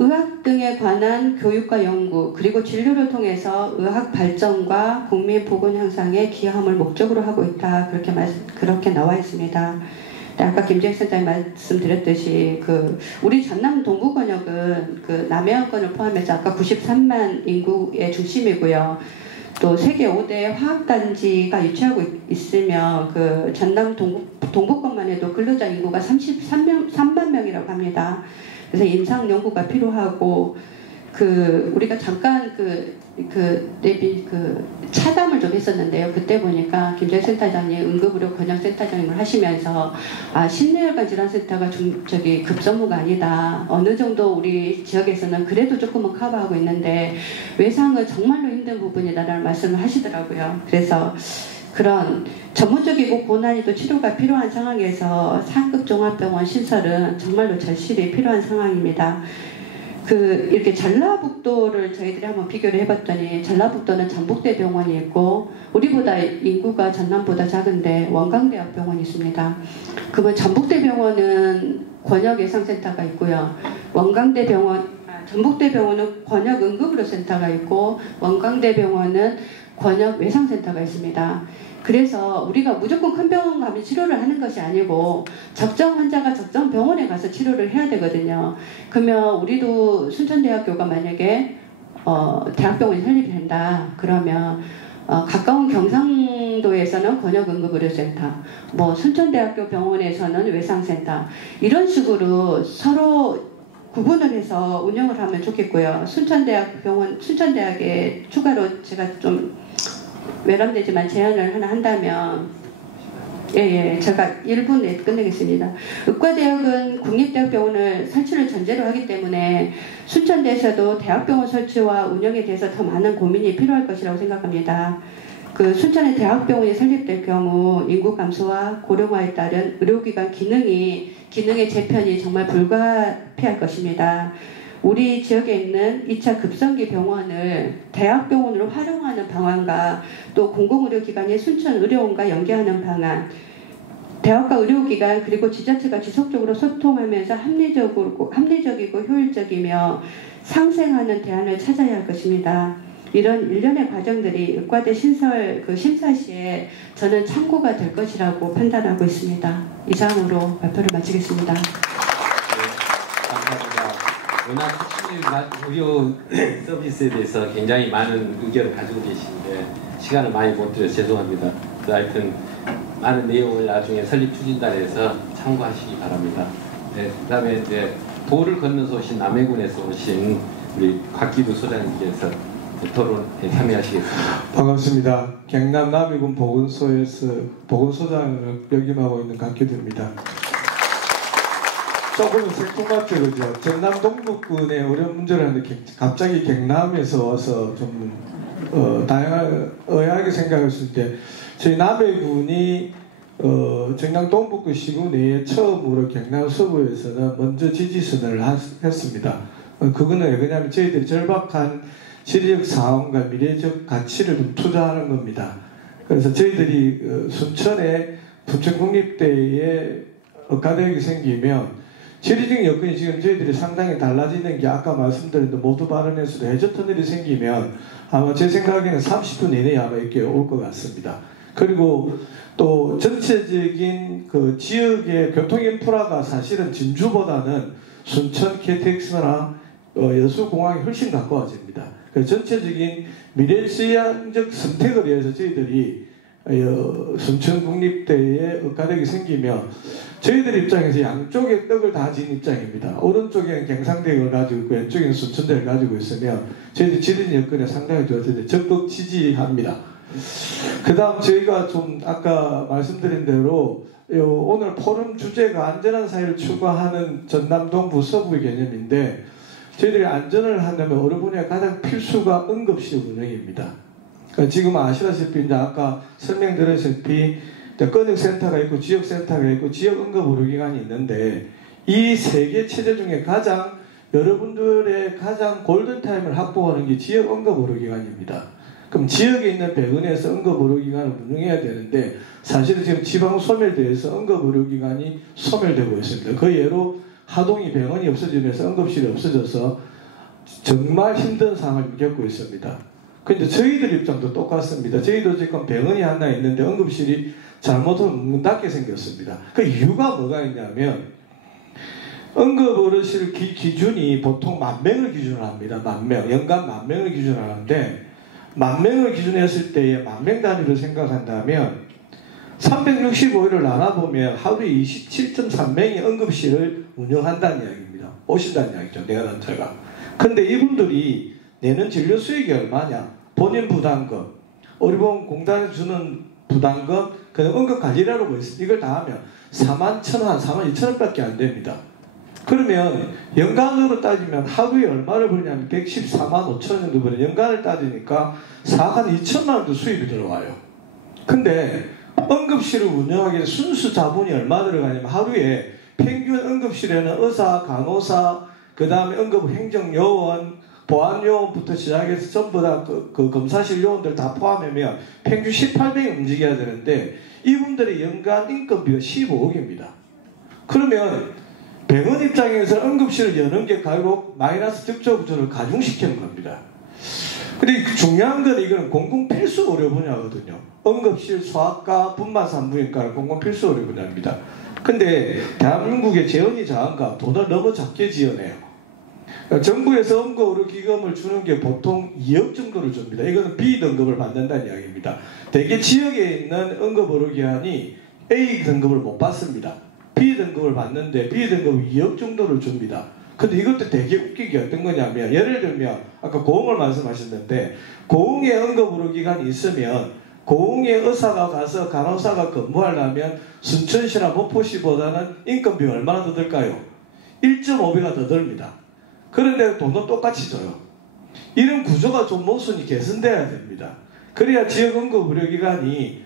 의학 등에 관한 교육과 연구 그리고 진료를 통해서 의학 발전과 국민 보건 향상에 기여함을 목적으로 하고 있다. 그렇게 나와 있습니다. 아까 김재혁 센터님 말씀드렸듯이 우리 전남 동부 권역은 남해안권을 포함해서 아까 93만 인구의 중심이고요. 또 세계 5대 화학단지가 유치하고 있으며 전남 동부권만 해도 근로자 인구가 3만 명이라고 합니다. 그래서 임상 연구가 필요하고 우리가 잠깐 차담을 좀 했었는데요. 그때 보니까 김재혁 센터장님 응급의료 권역센터장님을 하시면서 심내혈관 질환센터가 급선무가 아니다. 어느 정도 우리 지역에서는 그래도 조금은 커버하고 있는데 외상은 정말로 힘든 부분이다라는 말씀을 하시더라고요. 그래서 그런 전문적이고 고난이도 치료가 필요한 상황에서 상급 종합병원 신설은 정말로 절실히 필요한 상황입니다. 이렇게 전라북도를 저희들이 한번 비교를 해봤더니 전라북도는 전북대병원이 있고 우리보다 인구가 전남보다 작은데 원광대학병원이 있습니다. 그러면 전북대병원은 권역예상센터가 있고요. 전북대병원은 권역응급의료센터가 있고 원광대병원은 권역외상센터가 있습니다. 그래서 우리가 무조건 큰 병원 가면 치료를 하는 것이 아니고 적정 환자가 적정 병원에 가서 치료를 해야 되거든요. 그러면 우리도 순천대학교가 만약에 대학병원이 설립이 된다. 그러면 가까운 경상 경상도에서는 권역응급의료센터, 뭐 순천대학교 병원에서는 외상센터 이런 식으로 서로 구분을 해서 운영을 하면 좋겠고요. 순천대학 병원, 순천대학에 추가로 제가 좀 외람되지만 제안을 하나 한다면 제가 1분 내에 끝내겠습니다. 의과대학은 국립대학병원을 설치를 전제로 하기 때문에 순천대에서도 대학병원 설치와 운영에 대해서 더 많은 고민이 필요할 것이라고 생각합니다. 그 순천의 대학병원이 설립될 경우 인구 감소와 고령화에 따른 의료기관 기능의 재편이 정말 불가피할 것입니다. 우리 지역에 있는 2차 급성기 병원을 대학병원으로 활용하는 방안과 또 공공의료기관의 순천의료원과 연계하는 방안, 대학과 의료기관 그리고 지자체가 지속적으로 소통하면서 합리적이고 효율적이며 상생하는 대안을 찾아야 할 것입니다. 이런 일련의 과정들이 의과대 신설 심사 시에 저는 참고가 될 것이라고 판단하고 있습니다. 이상으로 발표를 마치겠습니다. 워낙 의료 서비스에 대해서 굉장히 많은 의견을 가지고 계시는데 시간을 많이 못 드려서 죄송합니다. 하여튼 많은 내용을 나중에 설립 추진단에서 참고하시기 바랍니다. 네, 그 다음에 이제 도를 건너서 오신 남해군에서 오신 우리 곽기두 소장님께서 토론에 참여하시겠습니다. 반갑습니다. 경남 남해군 보건소에서 보건소장을 역임하고 있는 곽기두입니다. 조금은 생뚱맞죠, 그죠? 전남 동북군의 어려운 문제를 하는데 갑자기 경남에서 와서 좀 다양하게 생각했을 때 저희 남해군이 경남 동북구 시군 내에 처음으로 경남 서부에서는 먼저 지지선을 했습니다. 그거는 왜냐하면 저희들이 절박한 지리적 상황과 미래적 가치를 좀 투자하는 겁니다. 그래서 저희들이 순천에 부천국립대에 의과대학이 생기면 지리적 여건이 지금 저희들이 상당히 달라지는 게 아까 말씀드린 모두 발언에서도 해저터널이 생기면 아마 제 생각에는 30분 이내에 아마 이렇게 올 것 같습니다. 그리고 또 전체적인 그 지역의 교통 인프라가 사실은 진주보다는 순천, KTX나 여수공항이 훨씬 가까워집니다. 그래서 전체적인 미래지향적 선택을 위해서 저희들이 순천국립대에 의과대학이 생기면 저희들 입장에서 양쪽의 떡을 다 진 입장입니다. 오른쪽에는 경상대학을 가지고 있고 왼쪽에는 순천대를 가지고 있으면 저희들 지리적 여건에 상당히 좋아서 적극 지지합니다. 그 다음 저희가 좀 아까 말씀드린 대로 오늘 포럼 주제가 안전한 사회를 추구하는 전남 동부 서부의 개념인데 저희들이 안전을 하려면 어느 분야에 가장 필수가 응급실 운영입니다. 지금 아시다시피 이제 아까 설명드렸다시피 건역센터가 있고 지역센터가 있고 지역응급의료기관이 있는데 이 세 개 체제 중에 가장 여러분들의 가장 골든타임을 확보하는 게 지역응급의료기관입니다. 그럼 지역에 있는 병원에서 응급의료기관을 운영해야 되는데 사실은 지금 지방 소멸돼서 응급의료기관이 소멸되고 있습니다. 그 예로 하동이 병원이 없어지면서 응급실이 없어져서 정말 힘든 상황을 겪고 있습니다. 근데 저희들 입장도 똑같습니다. 저희도 지금 병원이 하나 있는데 응급실이 잘못하면 문 닫게 생겼습니다. 그 이유가 뭐가 있냐면 응급의료실 기준이 보통 10,000명을 기준으로 합니다. 10,000명, 연간 10,000명을 기준으로 하는데 10,000명을 기준으로 했을 때에 10,000명 단위로 생각한다면 365일을 나눠보면 하루에 27.3명이 응급실을 운영한다는 이야기입니다. 오신다는 이야기죠. 내가 단체가. 근데 이분들이 내는 진료 수익이 얼마냐? 본인 부담금, 의료보험공단에 주는 부담금, 그다음 응급관리라고 있습니다. 이걸 다 하면 41,000원, 42,000원밖에 안 됩니다. 그러면 연간으로 따지면 하루에 얼마를 벌냐면 114만 5천 원 정도 벌어요. 연간을 따지니까 4억 2천만 원도 수입이 들어와요. 근데 응급실을 운영하기 위해 순수 자본이 얼마 들어가냐면 하루에 평균 응급실에는 의사, 간호사, 그 다음에 응급행정요원, 보안요원부터 시작해서 전부 다 그 검사실 요원들 다 포함하면 평균 18명이 움직여야 되는데 이분들의 연간 인건비가 15억입니다. 그러면 병원 입장에서 응급실을 여는 게 결국 마이너스 적자 구조를 가중시키는 겁니다. 근데 중요한 건 이거는 공공필수 의료 분야거든요. 응급실, 소아과, 분만산부인과는 공공필수 의료 분야입니다. 근데 대한민국의 재원이 작은가 돈을 너무 작게 지어내요. 정부에서 응급의료기금을 주는 게 보통 2억 정도를 줍니다. 이거는 B등급을 받는다는 이야기입니다. 대개 지역에 있는 응급의료기관이 A등급을 못 받습니다. B등급을 받는데 B등급 2억 정도를 줍니다. 근데 이것도 되게 웃기게 어떤 거냐면, 예를 들면 아까 고흥을 말씀하셨는데, 고흥에 응급의료기관이 있으면 고흥에 의사가 가서 간호사가 근무하려면 순천시나 목포시보다는 인건비가 얼마나 더 들까요? 1.5배가 더 듭니다. 그런데 돈은 똑같이 줘요. 이런 구조가 좀 모순이 개선돼야 됩니다. 그래야 지역 응급의료기관이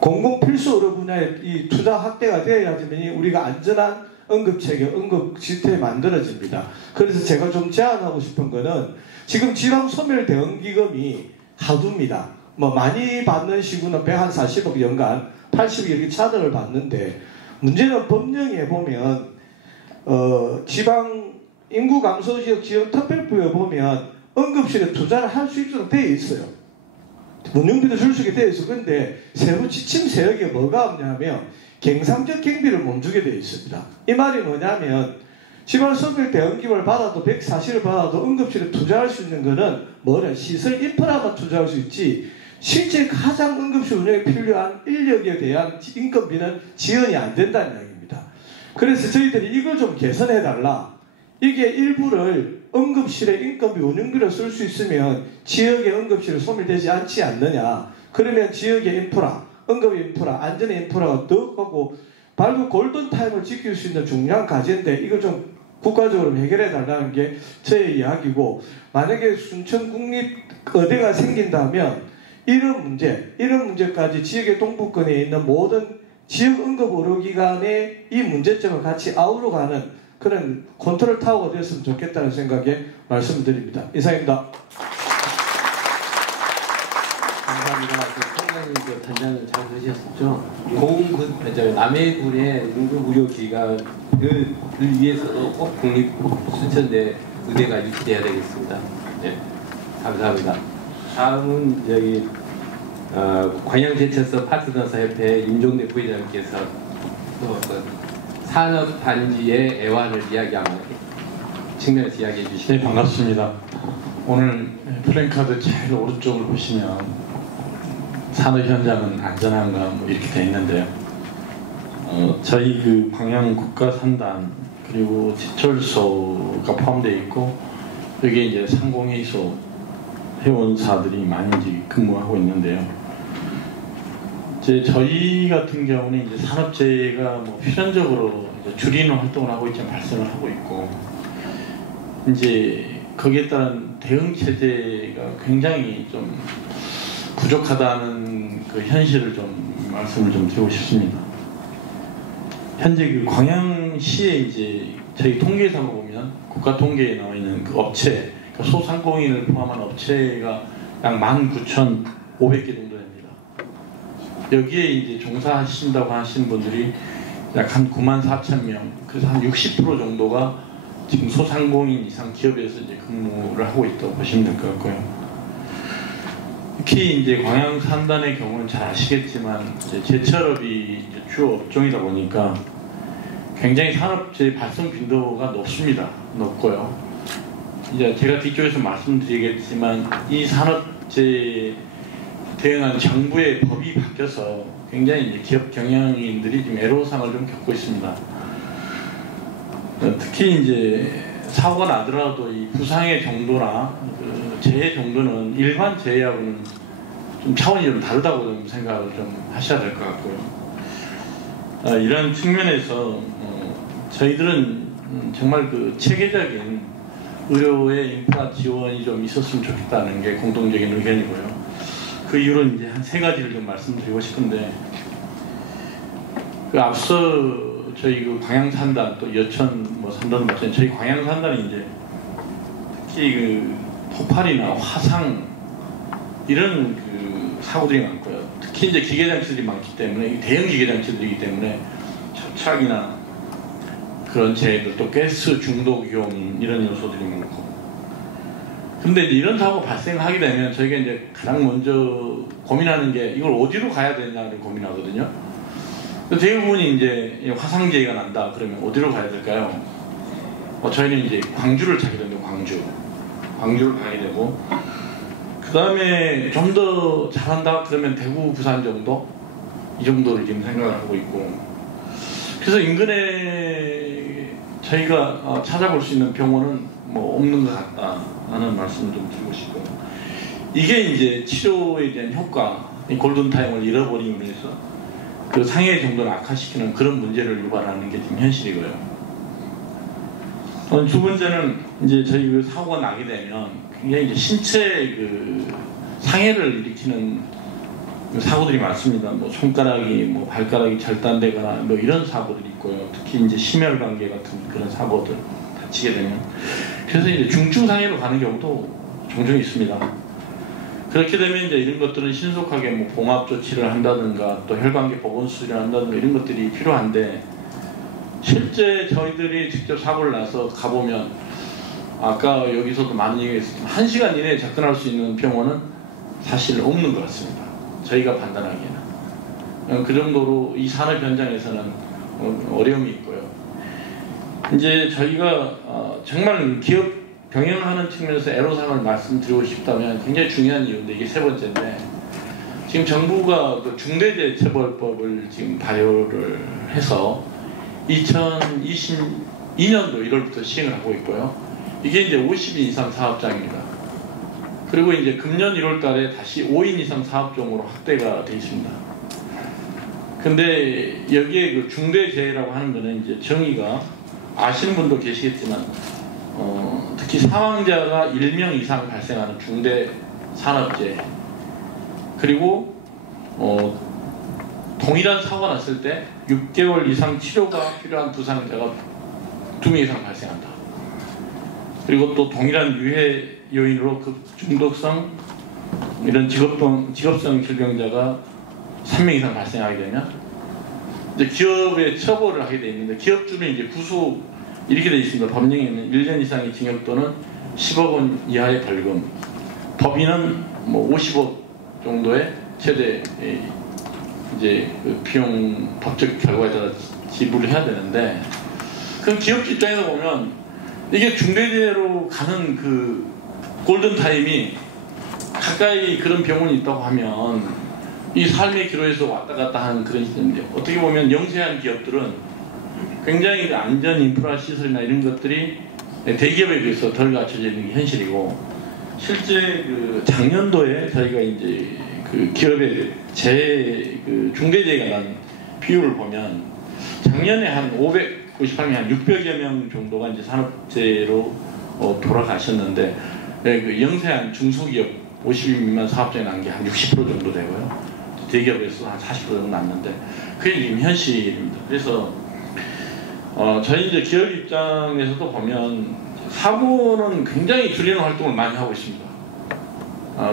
공공필수 의료 분야에 이 투자 확대가 되어야지만 우리가 안전한 응급체계, 응급 시스템이 만들어집니다. 그래서 제가 좀 제안하고 싶은 거는, 지금 지방소멸대응기금이 하두입니다. 뭐 많이 받는 시구는 140억 연간 80억 이렇게 차등을 받는데, 문제는 법령에 보면 지방 인구 감소 지역 지역 특별부에 보면 응급실에 투자를 할 수 있도록 되어 있어요. 운영비도 줄 수 있게 되어 있어. 그런데 세부 지침 세역에 뭐가 없냐면 경상적 경비를 못 주게 되어 있습니다. 이 말이 뭐냐면, 지방소멸 대응기금을 받아도 140을 받아도 응급실에 투자할 수 있는 거는 뭐냐, 시설 인프라만 투자할 수 있지, 실제 가장 응급실 운영에 필요한 인력에 대한 인건비는 지원이 안 된다는 이야기입니다. 그래서 저희들이 이걸 좀 개선해달라. 이게 일부를 응급실에 인건비 운영비로 쓸 수 있으면 지역의 응급실이 소멸되지 않지 않느냐. 그러면 지역의 인프라, 응급 인프라, 안전 인프라가 더 하고 발굴 골든타임을 지킬 수 있는 중요한 과제인데, 이걸 좀 국가적으로 해결해 달라는 게 저의 이야기고, 만약에 순천국립의대가 생긴다면 이런 문제까지 지역의 동부권에 있는 모든 지역 응급의료기관의 이 문제점을 같이 아우러가는 그런 컨트롤 타워가 됐으면 좋겠다는 생각에 말씀드립니다. 이상입니다. 감사합니다. 상당히 단장을 잘 하셨죠. 고흥군, 남해군의 응급의료기관을 위해서도 꼭 국립순천대 의대가 유치돼야 되겠습니다. 네, 감사합니다. 다음은 광양제철소 파트너사협회 임종대 부회장님께서 산업단지의 애환을 이야기하는 측면에서 이야기해 주시죠. 네, 반갑습니다. 오늘 플랜카드 제일 오른쪽을 보시면 산업 현장은 안전한가 뭐 이렇게 되어 있는데요. 저희 그 광양 국가산단 그리고 제철소가 포함되어 있고, 여기에 이제 상공회의소 회원사들이 많이 이제 근무하고 있는데요. 저희 같은 경우는 이제 산업재해가 뭐 필연적으로 이제 줄이는 활동을 하고 있지만 발생을 하고 있고, 이제 거기에 따른 대응 체제가 굉장히 좀 부족하다는 그 현실을 좀 말씀을 좀 드리고 싶습니다. 현재 그 광양시에 이제 저희 통계상을 보면 국가 통계에 나와 있는 그 업체, 그러니까 소상공인을 포함한 업체가 약 19,500개 정도 됩니다. 여기에 이제 종사하신다고 하시는 분들이 약 한 94,000명, 그래서 한 60% 정도가 지금 소상공인 이상 기업에서 이제 근무를 하고 있다고 보시면 될 것 같고요. 특히 이제 광양 산단의 경우는 잘 아시겠지만 이제 제철업이 이제 주 업종이다 보니까 굉장히 산업재해 발생 빈도가 높습니다. 높고요. 이제 제가 뒤쪽에서 말씀드리겠지만 이 산업재해 대응한 정부의 법이 바뀌어서 굉장히 이제 기업 경영인들이 지금 애로사항을 좀 겪고 있습니다. 특히 이제 사고가 나더라도 이 부상의 정도나 그 재해 정도는 일반 재해하고는 좀 차원이 좀 다르다고 좀 생각을 좀 하셔야 될 것 같고요. 이런 측면에서 저희들은 정말 그 체계적인 의료의 인프라 지원이 좀 있었으면 좋겠다는 게 공동적인 의견이고요. 그 이유로 이제 한 3가지를 좀 말씀드리고 싶은데, 그 앞서 저희 그 광양산단 또 여천 뭐 산단도 마찬가지, 저희 광양산단이 이제 특히 그 폭발이나 화상 이런 그 사고들이 많고요. 특히 이제 기계장치들이 많기 때문에, 대형 기계장치들이기 때문에 초착이나 그런 재해들, 또 가스 중독 위험 이런 요소들이 많고. 근데 이런 사고 발생하게 되면 저희가 이제 가장 먼저 고민하는 게 이걸 어디로 가야 되냐를 고민하거든요. 대부분이 이제 화상재해가 난다 그러면 어디로 가야 될까요? 저희는 이제 광주를 찾게 됩니다. 광주를 가게 되고, 그 다음에 좀 더 잘한다 그러면 대구, 부산 정도, 이 정도를 지금 생각을 하고 있고, 그래서 인근에 저희가 찾아볼 수 있는 병원은 뭐 없는 것 같다라는 말씀을 좀 드리고 싶고, 이게 이제 치료에 대한 효과, 골든타임을 잃어버림으로 해서 그 상해 정도를 악화시키는 그런 문제를 유발하는 게 지금 현실이고요. 두 번째는 이제 저희 그 사고가 나게 되면 굉장히 이제 신체 그 상해를 일으키는 사고들이 많습니다. 뭐 손가락이, 뭐 발가락이 절단되거나 뭐 이런 사고들이 있고요. 특히 이제 심혈관계 같은 그런 사고들 다치게 되면, 그래서 이제 중증 상해로 가는 경우도 종종 있습니다. 그렇게 되면 이제 이런 것들은 신속하게 뭐 봉합 조치를 한다든가 또 혈관계 보건 수술을 한다든가 이런 것들이 필요한데, 실제 저희들이 직접 사고를 나서 가보면 아까 여기서도 많은 얘기가 있었지만 1시간 이내에 접근할 수 있는 병원은 사실 없는 것 같습니다. 저희가 판단하기에는. 그 정도로 이 산업 현장에서는 어려움이 있고요. 이제 저희가 정말 기업 병행하는 측면에서 애로사항을 말씀드리고 싶다면 굉장히 중요한 이유인데, 이게 세 번째인데, 지금 정부가 그 중대재해처벌법을 지금 발효를 해서 2022년도 1월부터 시행을 하고 있고요. 이게 이제 50인 이상 사업장입니다. 그리고 이제 금년 1월 달에 다시 5인 이상 사업종으로 확대가 되어 있습니다. 근데 여기에 그 중대재해라고 하는 거는 이제 정의가 아시는 분도 계시겠지만, 특히 사망자가 1명 이상 발생하는 중대 산업재해, 그리고 동일한 사고가 났을 때 6개월 이상 치료가 필요한 부상자가 2명 이상 발생한다. 그리고 또 동일한 유해 요인으로 그 중독성 이런 직업성 질병자가 3명 이상 발생하게 되면 이제 기업에 처벌을 하게 되어 있는데, 기업주는 이제 구속 이렇게 되어 있습니다. 법령에는 1년 이상의 징역 또는 10억 원 이하의 벌금, 법인은 뭐 50억 정도의 최대 이제 그 비용 법적 결과에 따라 지불을 해야 되는데, 그럼 기업주 입장에서 보면 이게 중대재해로 가는 그 골든타임이 가까이 그런 병원이 있다고 하면 이 삶의 기로에서 왔다 갔다 하는 그런 시점인데, 어떻게 보면 영세한 기업들은 굉장히 안전 인프라 시설이나 이런 것들이 대기업에 비해서 덜 갖춰져 있는 게 현실이고, 실제 그 작년도에 저희가 이제 그 기업의 그 중대재해가 난 비율을 보면 작년에 한 598명, 한 600여 명 정도가 이제 산업재해로 돌아가셨는데, 그 영세한 중소기업 50인 미만 사업장에 난 게 한 60% 정도 되고요. 대기업에서 한 40% 정도 났는데, 그게 지금 현실입니다. 그래서 저희 이제 기업 입장에서도 보면 사고는 굉장히 줄이는 활동을 많이 하고 있습니다.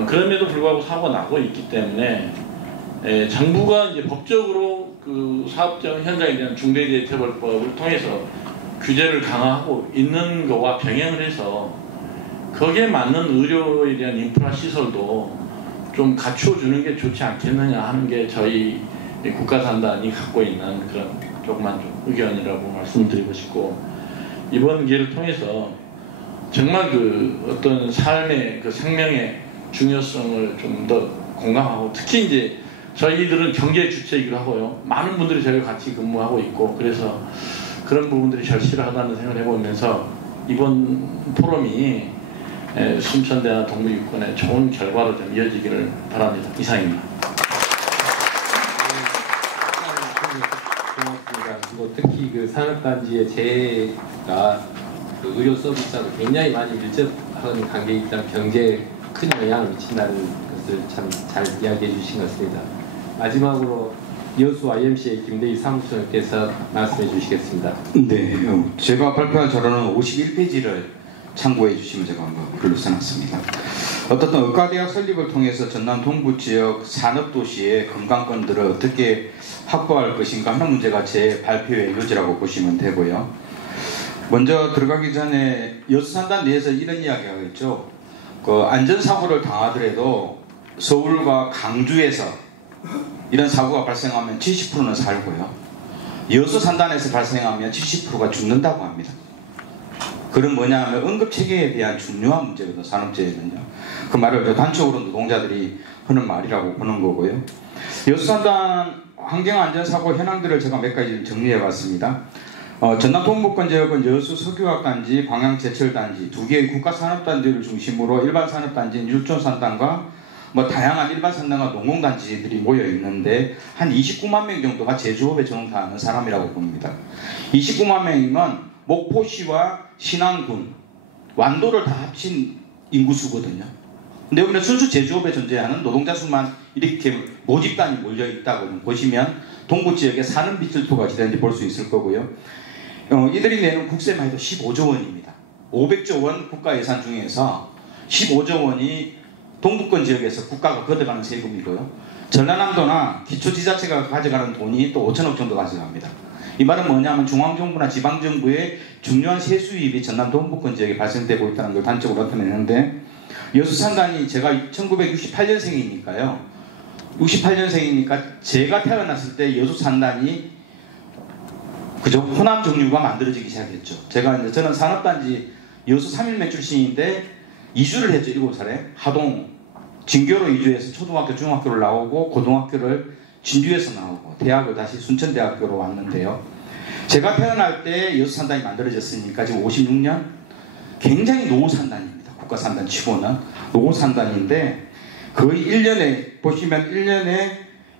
그럼에도 불구하고 사고가 나고 있기 때문에 정부가 이제 법적으로 그 사업장 현장에 대한 중대재해처벌법을 통해서 규제를 강화하고 있는 거와 병행을 해서 거기에 맞는 의료에 대한 인프라 시설도 좀 갖춰주는 게 좋지 않겠느냐 하는 게 저희 국가산단이 갖고 있는 그런 조그만 좀 의견이라고 말씀드리고 싶고, 이번 기회를 통해서 정말 그 어떤 삶의 그 생명의 중요성을 좀 더 공감하고, 특히 이제 저희들은 경제 주체이기도 하고요. 많은 분들이 저희와 같이 근무하고 있고, 그래서 그런 부분들이 절실하다는 생각을 해보면서 이번 포럼이 순천대나 동부육군의 좋은 결과로 좀 이어지기를 바랍니다. 이상입니다. 고맙습니다. 그리고 특히 그 산업단지의 재해가 그 의료 서비스하고 굉장히 많이 밀접한 관계이기 때문에 경제에 큰 영향을 미친다는 것을 참 잘 이야기해 주신 것 같습니다. 마지막으로 여수 IMC의 김대희 사무총장께서 말씀해 주시겠습니다. 네, 제가 발표한 자료는 51페이지를 참고해 주시면 제가 한번 글로 써놨습니다. 어떻든 의과대학 설립을 통해서 전남 동부 지역 산업도시의 건강권들을 어떻게 확보할 것인가 하는 문제가 제 발표의 요지라고 보시면 되고요. 먼저 들어가기 전에 여수산단 내에서 이런 이야기가 있죠. 그 안전사고를 당하더라도 서울과 강주에서 이런 사고가 발생하면 70%는 살고요. 여수산단에서 발생하면 70%가 죽는다고 합니다. 그런 뭐냐 하면 응급체계에 대한 중요한 문제거든요. 산업재해는요. 그 말을 단적으로 노동자들이 하는 말이라고 보는 거고요. 여수산단 환경안전사고 현황들을 제가 몇 가지 정리해 봤습니다. 전남 동북권 지역은 여수 석유화학단지, 광양제철단지 두 개의 국가산업단지를 중심으로 일반산업단지인 율촌산단과 다양한 일반산단과 농공단지들이 모여 있는데 한 29만 명 정도가 제조업에 종사하는 사람이라고 봅니다. 29만 명이면 목포시와 신안군, 완도를 다 합친 인구수거든요. 근데 여기는 순수 제조업에 존재하는 노동자 수만 이렇게 모집단이 몰려 있다고 보시면 동부지역의 산업미질토가 지대한지 볼 수 있을 거고요. 이들이 내는 국세만 해도 15조 원입니다. 500조 원 국가 예산 중에서 15조 원이 동부권 지역에서 국가가 걷어가는 세금이고요. 전라남도나 기초지자체가 가져가는 돈이 또 5천억 정도 가져갑니다. 이 말은 뭐냐면 중앙정부나 지방정부의 중요한 세수입이 전남 동부권 지역에 발생되고 있다는 걸 단적으로 나타내는데, 여수산단이 제가 1968년생이니까요. 68년생이니까 제가 태어났을 때 여수산단이 그죠? 호남 종류가 만들어지기 시작했죠. 저는 산업단지 여수 3일맨 출신인데 이주를 했죠. 7살에 하동 진교로 이주해서 초등학교 중학교를 나오고 고등학교를 진주에서 나오고 대학을 다시 순천대학교로 왔는데요. 제가 태어날 때 여수산단이 만들어졌으니까 지금 56년 굉장히 노후산단입니다. 국가산단 치고는 노후산단인데 거의 1년에 보시면 1년에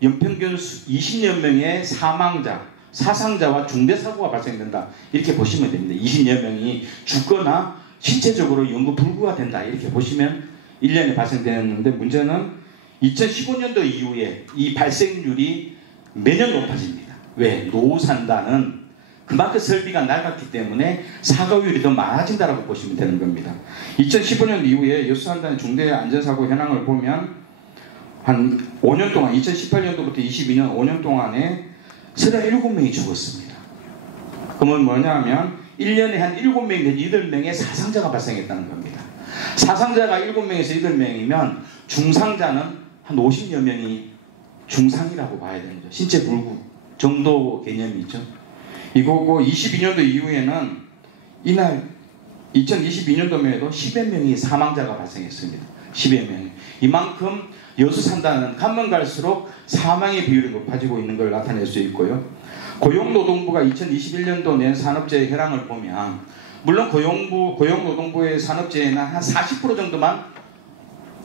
연평균 20여 명의 사망자, 사상자와 중대사고가 발생된다. 이렇게 보시면 됩니다. 20여 명이 죽거나 신체적으로 연구 불구가 된다. 이렇게 보시면 1년에 발생되는데, 문제는 2015년도 이후에 이 발생률이 매년 높아집니다. 왜? 노후산단은 그만큼 설비가 낡았기 때문에 사고율이 더 많아진다고 보시면 되는 겁니다. 2015년 이후에 여수산단의 중대 안전사고 현황을 보면 한 5년 동안 2018년도부터 22년 5년 동안에 37명이 죽었습니다. 그러면 뭐냐면 1년에 한 7명 내지 8명의 사상자가 발생했다는 겁니다. 사상자가 7명에서 8명이면 중상자는 한 50여 명이 중상이라고 봐야 되는 거죠. 신체 불구 정도 개념이죠. 이거고 22년도 이후에는 이날 2022년도면 해도 10여 명의 사망자가 발생했습니다. 10여 명이. 이만큼 여수산단은 가면 갈수록 사망의 비율이 높아지고 있는 걸 나타낼 수 있고요. 고용노동부가 2021년도 낸 산업재해 현황을 보면, 물론 고용노동부의 산업재해는 한 40% 정도만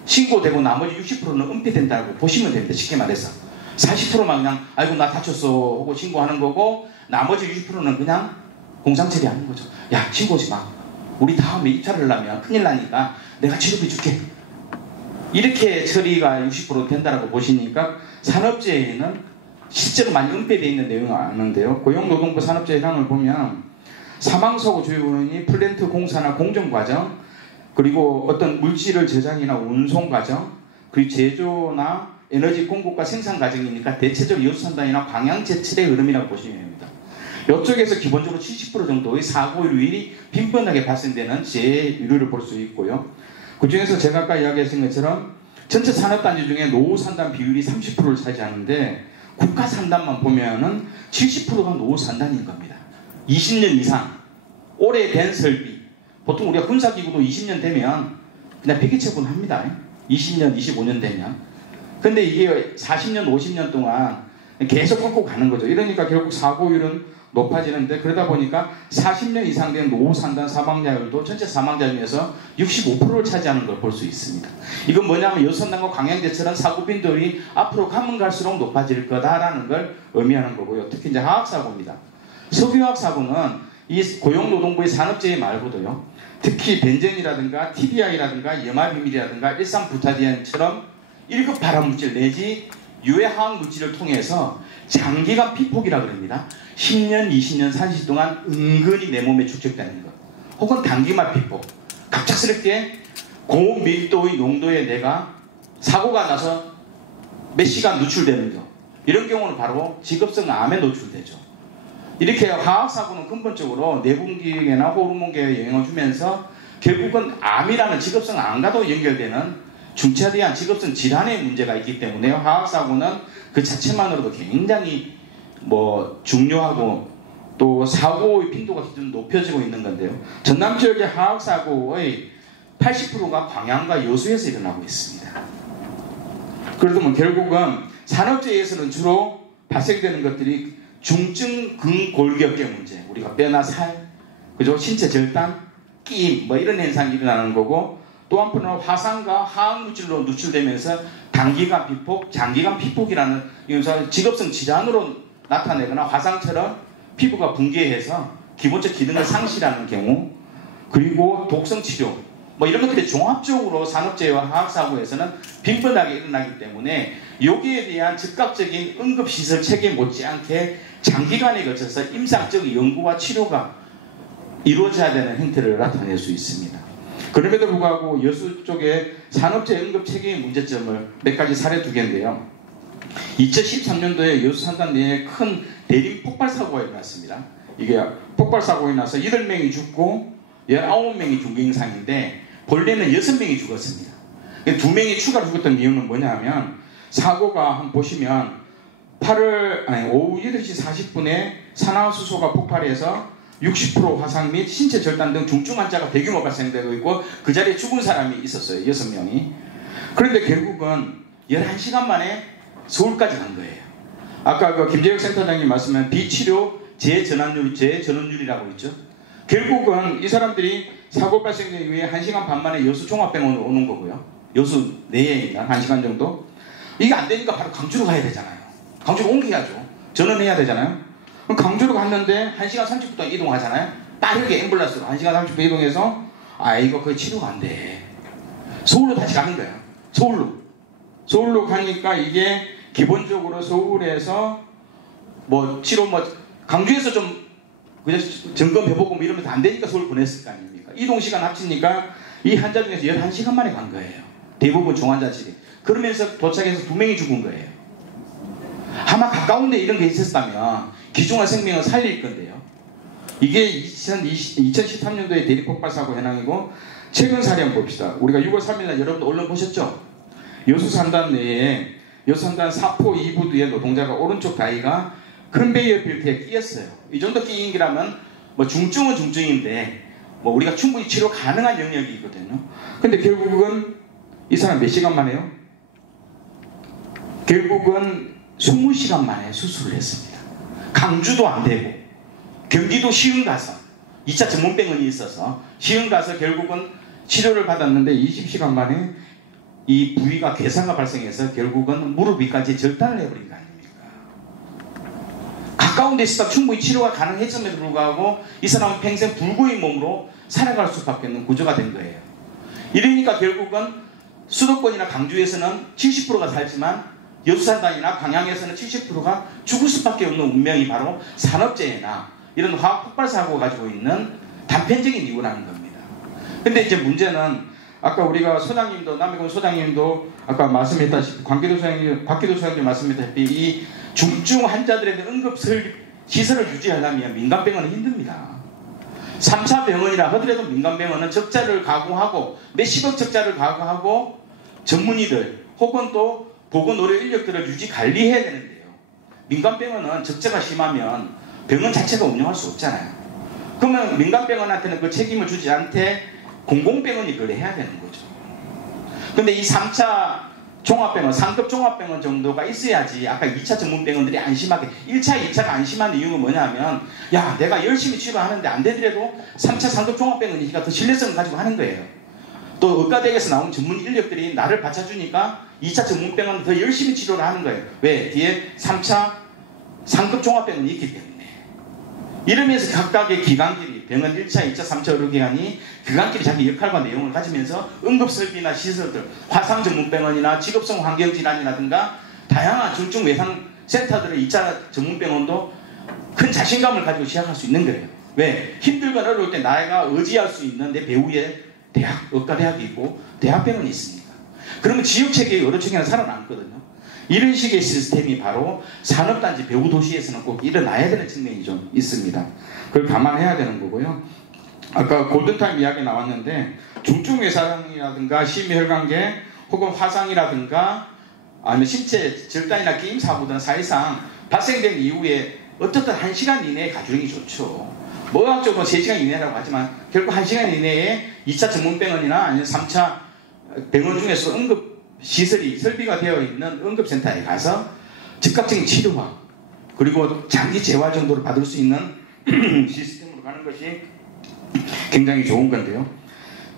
신고되고 나머지 60%는 은폐된다고 보시면 됩니다. 쉽게 말해서 40%만 그냥 아이고 나 다쳤어 하고 신고하는 거고, 나머지 60%는 그냥 공상처리하는 거죠. 야, 신고하지 마. 우리 다음에 입찰을 하려면 큰일 나니까 내가 치료비 줄게. 이렇게 처리가 60% 된다고 보시니까 산업재해는 실제로 많이 은폐되어 있는 내용을 아는데요. 고용노동부 산업재해 현황을 보면 사망사고 주요 원인이 플랜트 공사나 공정과정, 그리고 어떤 물질을 저장이나 운송 과정, 그리고 제조나 에너지 공급과 생산 과정이니까 대체적으로 여수산단이나 광양제철의 흐름이라고 보시면 됩니다. 이쪽에서 기본적으로 70% 정도의 사고율이 빈번하게 발생되는 재해율을 볼 수 있고요. 그 중에서 제가 아까 이야기했던 것처럼 전체 산업단지 중에 노후산단 비율이 30%를 차지하는데 국가산단만 보면은 70%가 노후산단인 겁니다. 20년 이상 오래된 설비, 보통 우리가 군사기구도 20년 되면 그냥 폐기처분합니다. 20년, 25년 되면. 근데 이게 40년, 50년 동안 계속 꺾고 가는 거죠. 이러니까 결국 사고율은 높아지는데, 그러다 보니까 40년 이상 된 노후산단 사망자율도 전체 사망자 중에서 65%를 차지하는 걸 볼 수 있습니다. 이건 뭐냐면 여수산단과 광양제철은 사고 빈도율이 앞으로 가면 갈수록 높아질 거다라는 걸 의미하는 거고요. 특히 이제 화학사고입니다. 석유화학사고는 이 고용노동부의 산업재해 말고도요, 특히 벤젠이라든가 TBI라든가 염화비밀이라든가 일산부타디엔처럼 1급 발암물질 내지 유해화학물질을 통해서 장기간 피폭이라고 합니다. 10년, 20년, 30년 동안 은근히 내 몸에 축적되는 것, 혹은 단기만 피폭, 갑작스럽게 고밀도의 농도에 내가 사고가 나서 몇 시간 노출되는 것, 이런 경우는 바로 직업성 암에 노출되죠. 이렇게 화학사고는 근본적으로 내분기계나 호르몬계에 영향을 주면서 결국은 암이라는 직업성 암과도 연결되는 중차대한 직업성 질환의 문제가 있기 때문에 화학사고는 그 자체만으로도 굉장히 중요하고 또 사고의 빈도가 좀 높여지고 있는 건데요. 전남 지역의 화학사고의 80%가 광양과 여수에서 일어나고 있습니다. 그러면 결국은 산업재해에서는 주로 발생되는 것들이 중증 근골격계 문제, 우리가 뼈나 살, 그죠? 신체 절단, 끼임 뭐 이런 현상이 일어나는 거고, 또 한편으로 화상과 화학물질로 누출되면서 단기간 피폭, 장기간 피폭이라는 직업성 질환으로 나타내거나 화상처럼 피부가 붕괴해서 기본적 기능을 상실하는 경우, 그리고 독성 치료 뭐 이런 것들이 종합적으로 산업재해와 화학사고에서는 빈번하게 일어나기 때문에 여기에 대한 즉각적인 응급시설 체계 못지않게 장기간에 걸쳐서 임상적 연구와 치료가 이루어져야 되는 형태를 나타낼 수 있습니다. 그럼에도 불구하고 여수 쪽에 산업재해 응급 체계의 문제점을 몇 가지 사례 2개인데요. 2013년도에 여수 산단 내에 큰 대림 폭발 사고가 일어났습니다. 이게 폭발 사고가 나서 8명이 죽고 19명이 중경상인데 본래는 6명이 죽었습니다. 2명이 추가로 죽었던 이유는 뭐냐면, 사고가 한번 보시면 오후 8시 40분에 산화수소가 폭발해서 60% 화상 및 신체 절단 등 중증 환자가 대규모 발생되고 있고, 그 자리에 죽은 사람이 있었어요. 6명이. 그런데 결국은 11시간 만에 서울까지 간 거예요. 아까 그 김재혁 센터장님 말씀한 비치료 재전원율이라고 있죠. 결국은 이 사람들이 사고 발생 이후에 1시간 반 만에 여수 종합병원으로 오는 거고요. 여수 내에 있는 1시간 정도. 이게 안 되니까 바로 강주로 가야 되잖아요. 강주로 옮겨야죠. 전원해야 되잖아요. 그럼 강주로 갔는데 1시간 30분 동안 이동하잖아요. 빠르게 앰뷸런스로 1시간 30분 이동해서 이거 거의 치료가 안 돼. 서울로 다시 가는 거예요. 서울로 가니까 이게 기본적으로 서울에서 뭐 치료 강주에서 좀 그냥 점검해보고 뭐 이러면서 안 되니까 서울 보냈을 거 아닙니까? 이동시간 합치니까 이 환자 중에서 11시간 만에 간 거예요. 대부분 중환자실이. 그러면서 도착해서 2명이 죽은 거예요. 아마 가까운 데 이런 게 있었다면 귀중한 생명을 살릴 건데요. 이게 2013년도에 대리폭발 사고 현황이고, 최근 사례 한번 봅시다. 우리가 6월 3일날 여러분들 언론 보셨죠? 여수 산단 내에 여수 산단 사포 2부 뒤에 노동자가 오른쪽 다리가 컨베이어 벨트에 끼었어요. 이 정도 끼인 거라면 뭐 중증은 중증인데 뭐 우리가 충분히 치료 가능한 영역이 있거든요. 근데 결국은 이 사람 몇 시간 만에요? 결국은 20시간 만에 수술을 했습니다. 강주도 안 되고 경기도 시흥 가서 2차 전문병원이 있어서 시흥 가서 결국은 치료를 받았는데 20시간 만에 이 부위가 괴사가 발생해서 결국은 무릎 위까지 절단을 해버린 거 아닙니까? 가까운 데 있어서 충분히 치료가 가능했음에도 불구하고 이 사람은 평생 불구의 몸으로 살아갈 수밖에 없는 구조가 된 거예요. 이러니까 결국은 수도권이나 강주에서는 70%가 살지만 여수산단이나 광양에서는 70%가 죽을 수밖에 없는 운명이 바로 산업재해나 이런 화학 폭발 사고가 가지고 있는 단편적인 이유라는 겁니다. 근데 이제 문제는 아까 우리가 소장님도, 남해군 소장님도 아까 말씀했다시피 박기도 소장님 말씀했다시피 이 중증 환자들에 대한 응급 시설을 유지하려면 민간병원은 힘듭니다. 3차 병원이라 하더라도 민간병원은 적자를 각오하고 몇십억 적자를 각오하고 전문의들 혹은 또 보건의료 인력들을 유지 관리해야 되는데요. 민간병원은 적자가 심하면 병원 자체가 운영할 수 없잖아요. 그러면 민간병원한테는 그 책임을 주지 않되 공공병원이 그걸 해야 되는 거죠. 근데 이 3차 종합병원, 상급 종합병원 정도가 있어야지 아까 2차 전문병원들이 안심하게 1차, 2차가 안심한 이유는 뭐냐면 야 내가 열심히 치료하는데 안 되더라도 3차 상급 종합병원이 더 신뢰성을 가지고 하는 거예요. 또 의과대학에서 나온 전문 인력들이 나를 받쳐주니까 2차 전문병원은 더 열심히 치료를 하는 거예요. 왜? 뒤에 3차 상급 종합병원이 있기 때문에. 이러면서 각각의 기관끼리 병원 1차, 2차, 3차 의료기관이 기관끼리 자기 역할과 내용을 가지면서 응급설비나 시설들, 화상 전문병원이나 직업성 환경질환이라든가 다양한 중증 외상센터들의 2차 전문병원도 큰 자신감을 가지고 시작할 수 있는 거예요. 왜? 힘들거나 어려울 때 나가 의지할 수 있는 내 배후에 대학, 의과대학이 있고 대학병원이 있습니다. 그러면 지역체계의 여러 층에는 살아남거든요. 이런 식의 시스템이 바로 산업단지 배후 도시에서는 꼭 일어나야 되는 측면이 좀 있습니다. 그걸 감안해야 되는 거고요. 아까 골든타임 이야기 나왔는데 중증 외상이라든가 심혈관계 혹은 화상이라든가 아니면 신체 절단이나 끼임 사고등 사실상 발생된 이후에 어떻든 1시간 이내에 가주는 게 좋죠. 뭐 의학적으로 3시간 이내라고 하지만 결국 1시간 이내에 2차 전문병원이나 아니면 3차 병원 중에서 응급시설이 설비가 되어 있는 응급센터에 가서 즉각적인 치료와 그리고 장기 재활 정도를 받을 수 있는 시스템으로 가는 것이 굉장히 좋은 건데요.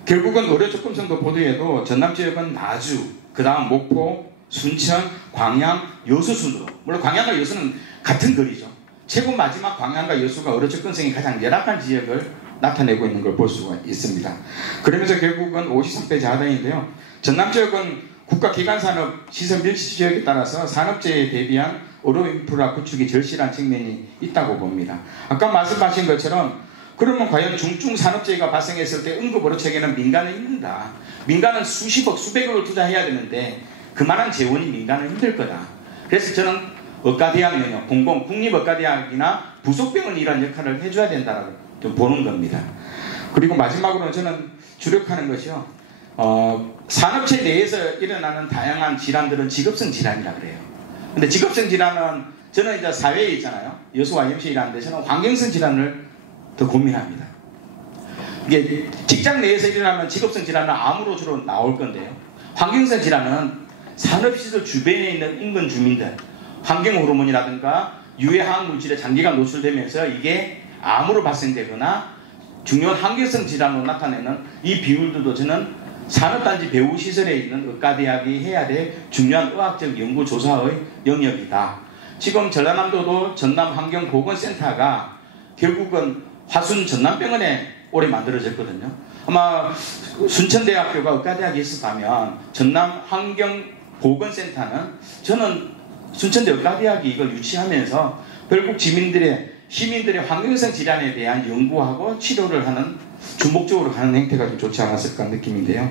결국은 의료 접근성도 보도에도 전남 지역은 나주, 그 다음 목포, 순천, 광양, 여수 순으로, 물론 광양과 여수는 같은 거리죠. 최고 마지막 광양과 여수가 의료 접근성이 가장 열악한 지역을 나타내고 있는 걸 볼 수가 있습니다. 그러면서 결국은 53배 자하단인데요. 전남 지역은 국가기관산업 시설 밀집 지역에 따라서 산업재해에 대비한 의료 인프라 구축이 절실한 측면이 있다고 봅니다. 아까 말씀하신 것처럼 그러면 과연 중증 산업재해가 발생했을 때 응급의료 체계는 민간은 힘든다. 민간은 수십억, 수백억을 투자해야 되는데 그만한 재원이 민간은 힘들 거다. 그래서 저는 의과대학은요, 국립의과대학이나 부속병원이 이런 역할을 해줘야 된다고 좀 보는 겁니다. 그리고 마지막으로 저는 주력하는 것이요. 산업체 내에서 일어나는 다양한 질환들은 직업성 질환이라 그래요. 근데 직업성 질환은 저는 이제 사회에 있잖아요. 여수 YMCA 일하는데 저는 환경성 질환을 더 고민합니다. 이게 직장 내에서 일어나는 직업성 질환은 암으로 주로 나올 건데요. 환경성 질환은 산업시설 주변에 있는 인근 주민들, 환경호르몬이라든가 유해화학 물질에 장기간 노출되면서 이게 암으로 발생되거나 중요한 환경성 질환으로 나타내는 이 비율들도 저는 산업단지 배후시설에 있는 의과대학이 해야 될 중요한 의학적 연구조사의 영역이다. 지금 전라남도도 전남환경보건센터가 결국은 화순 전남병원에 올해 만들어졌거든요. 아마 순천대학교가 의과대학이 있었다면 전남환경보건센터는 저는 순천대 의과대학이 이걸 유치하면서 결국 시민들의 환경성 질환에 대한 연구하고 치료를 하는 주목적으로 가는 행태가 좀 좋지 않았을까 느낌인데요.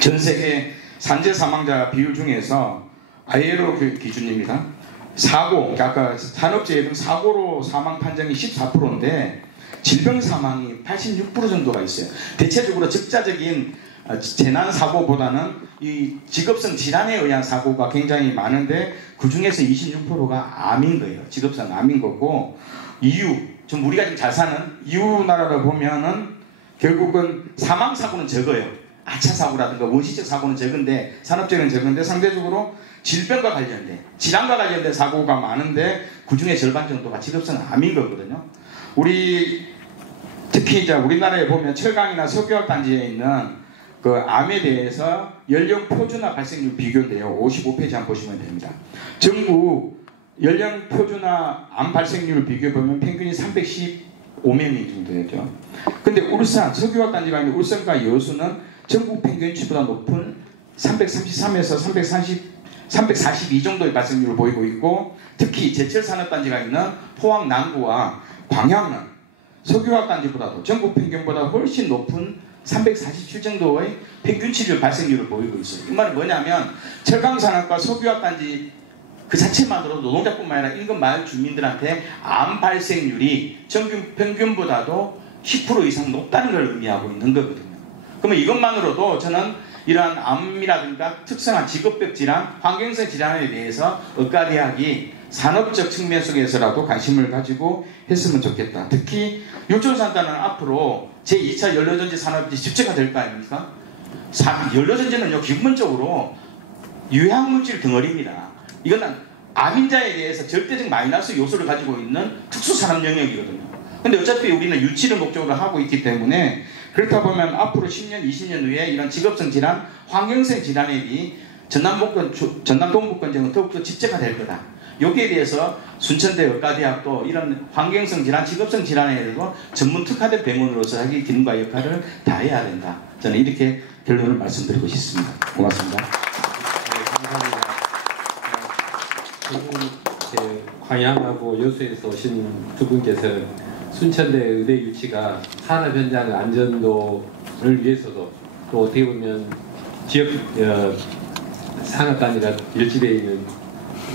전 세계 산재 사망자 비율 중에서 ILO 기준입니다. 사고, 아까 산업재해 등 사고로 사망 판정이 14%인데 질병 사망이 86% 정도가 있어요. 대체적으로 적자적인 재난 사고보다는 이 직업성 질환에 의한 사고가 굉장히 많은데 그 중에서 26%가 암인 거예요. 직업성 암인 거고 이유, 좀 우리가 좀 잘 사는 이유 나라를 보면은 결국은 사망 사고는 적어요. 아차 사고라든가 원시적 사고는 적은데 산업적인 적은데 상대적으로 질병과 관련된 질환과 관련된 사고가 많은데 그 중에 절반 정도가 직업성 암인 거거든요. 특히 이제 우리나라에 보면 철강이나 석유화학 단지에 있는 그 암에 대해서 연령 표준화 발생률 비교인데요. 55페이지 한번 보시면 됩니다. 전국 연령 표준화 암 발생률 비교해 보면 평균이 315명이 정도 되죠. 근데 울산 석유화학 단지가 있는 울산과 여수는 전국 평균치보다 높은 333에서 342 정도의 발생률을 보이고 있고 특히 제철 산업단지가 있는 포항 남구와 광양은 석유화학 단지보다도 전국 평균보다 훨씬 높은 347 정도의 평균치료 발생률을 보이고 있어요. 이 말은 뭐냐면 철강산업과 석유화학 단지 그 자체만으로도 노동자뿐만 아니라 인근 마을 주민들한테 암 발생률이 전국 평균보다도 10% 이상 높다는 걸 의미하고 있는 거거든요. 그러면 이것만으로도 저는 이러한 암이라든가 특성한 직업적 질환, 환경성 질환에 대해서 의과대학이 산업적 측면 속에서라도 관심을 가지고 했으면 좋겠다. 특히 육전산단은 앞으로 제2차 연료전지 산업이 집체가 될 거 아닙니까? 연료전지는요 기본적으로 유해학물질 덩어리입니다. 이건 암인자에 대해서 절대적 마이너스 요소를 가지고 있는 특수산업 영역이거든요. 근데 어차피 우리는 유치를 목적으로 하고 있기 때문에 그렇다 보면 앞으로 10년, 20년 후에 이런 직업성 질환, 환경성 질환에 전남 동북권정은 더욱더 집체가 될 거다. 여기에 대해서 순천대 의과대학도 이런 환경성 질환, 직업성 질환에 대해서 전문 특화된 병원으로서 자기 기능과 역할을 다해야 된다. 저는 이렇게 결론을 말씀드리고 싶습니다. 고맙습니다. 네, 감사합니다. 광양하고 여수에서 오신 두 분께서는 순천대 의대 유치가 산업 현장 안전도를 위해서도 또 어떻게 보면 지역 산업단지가 밀집해 있는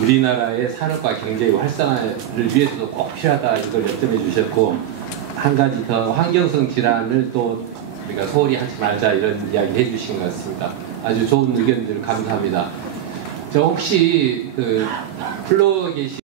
우리나라의 산업과 경제의 활성화를 위해서도 꼭 필요하다 이걸 여쭤해 주셨고 한 가지 더 환경성 질환을 또 우리가 소홀히 하지 말자 이런 이야기 해주신 것 같습니다. 아주 좋은 의견들 감사합니다. 저 혹시 그 플로어 계신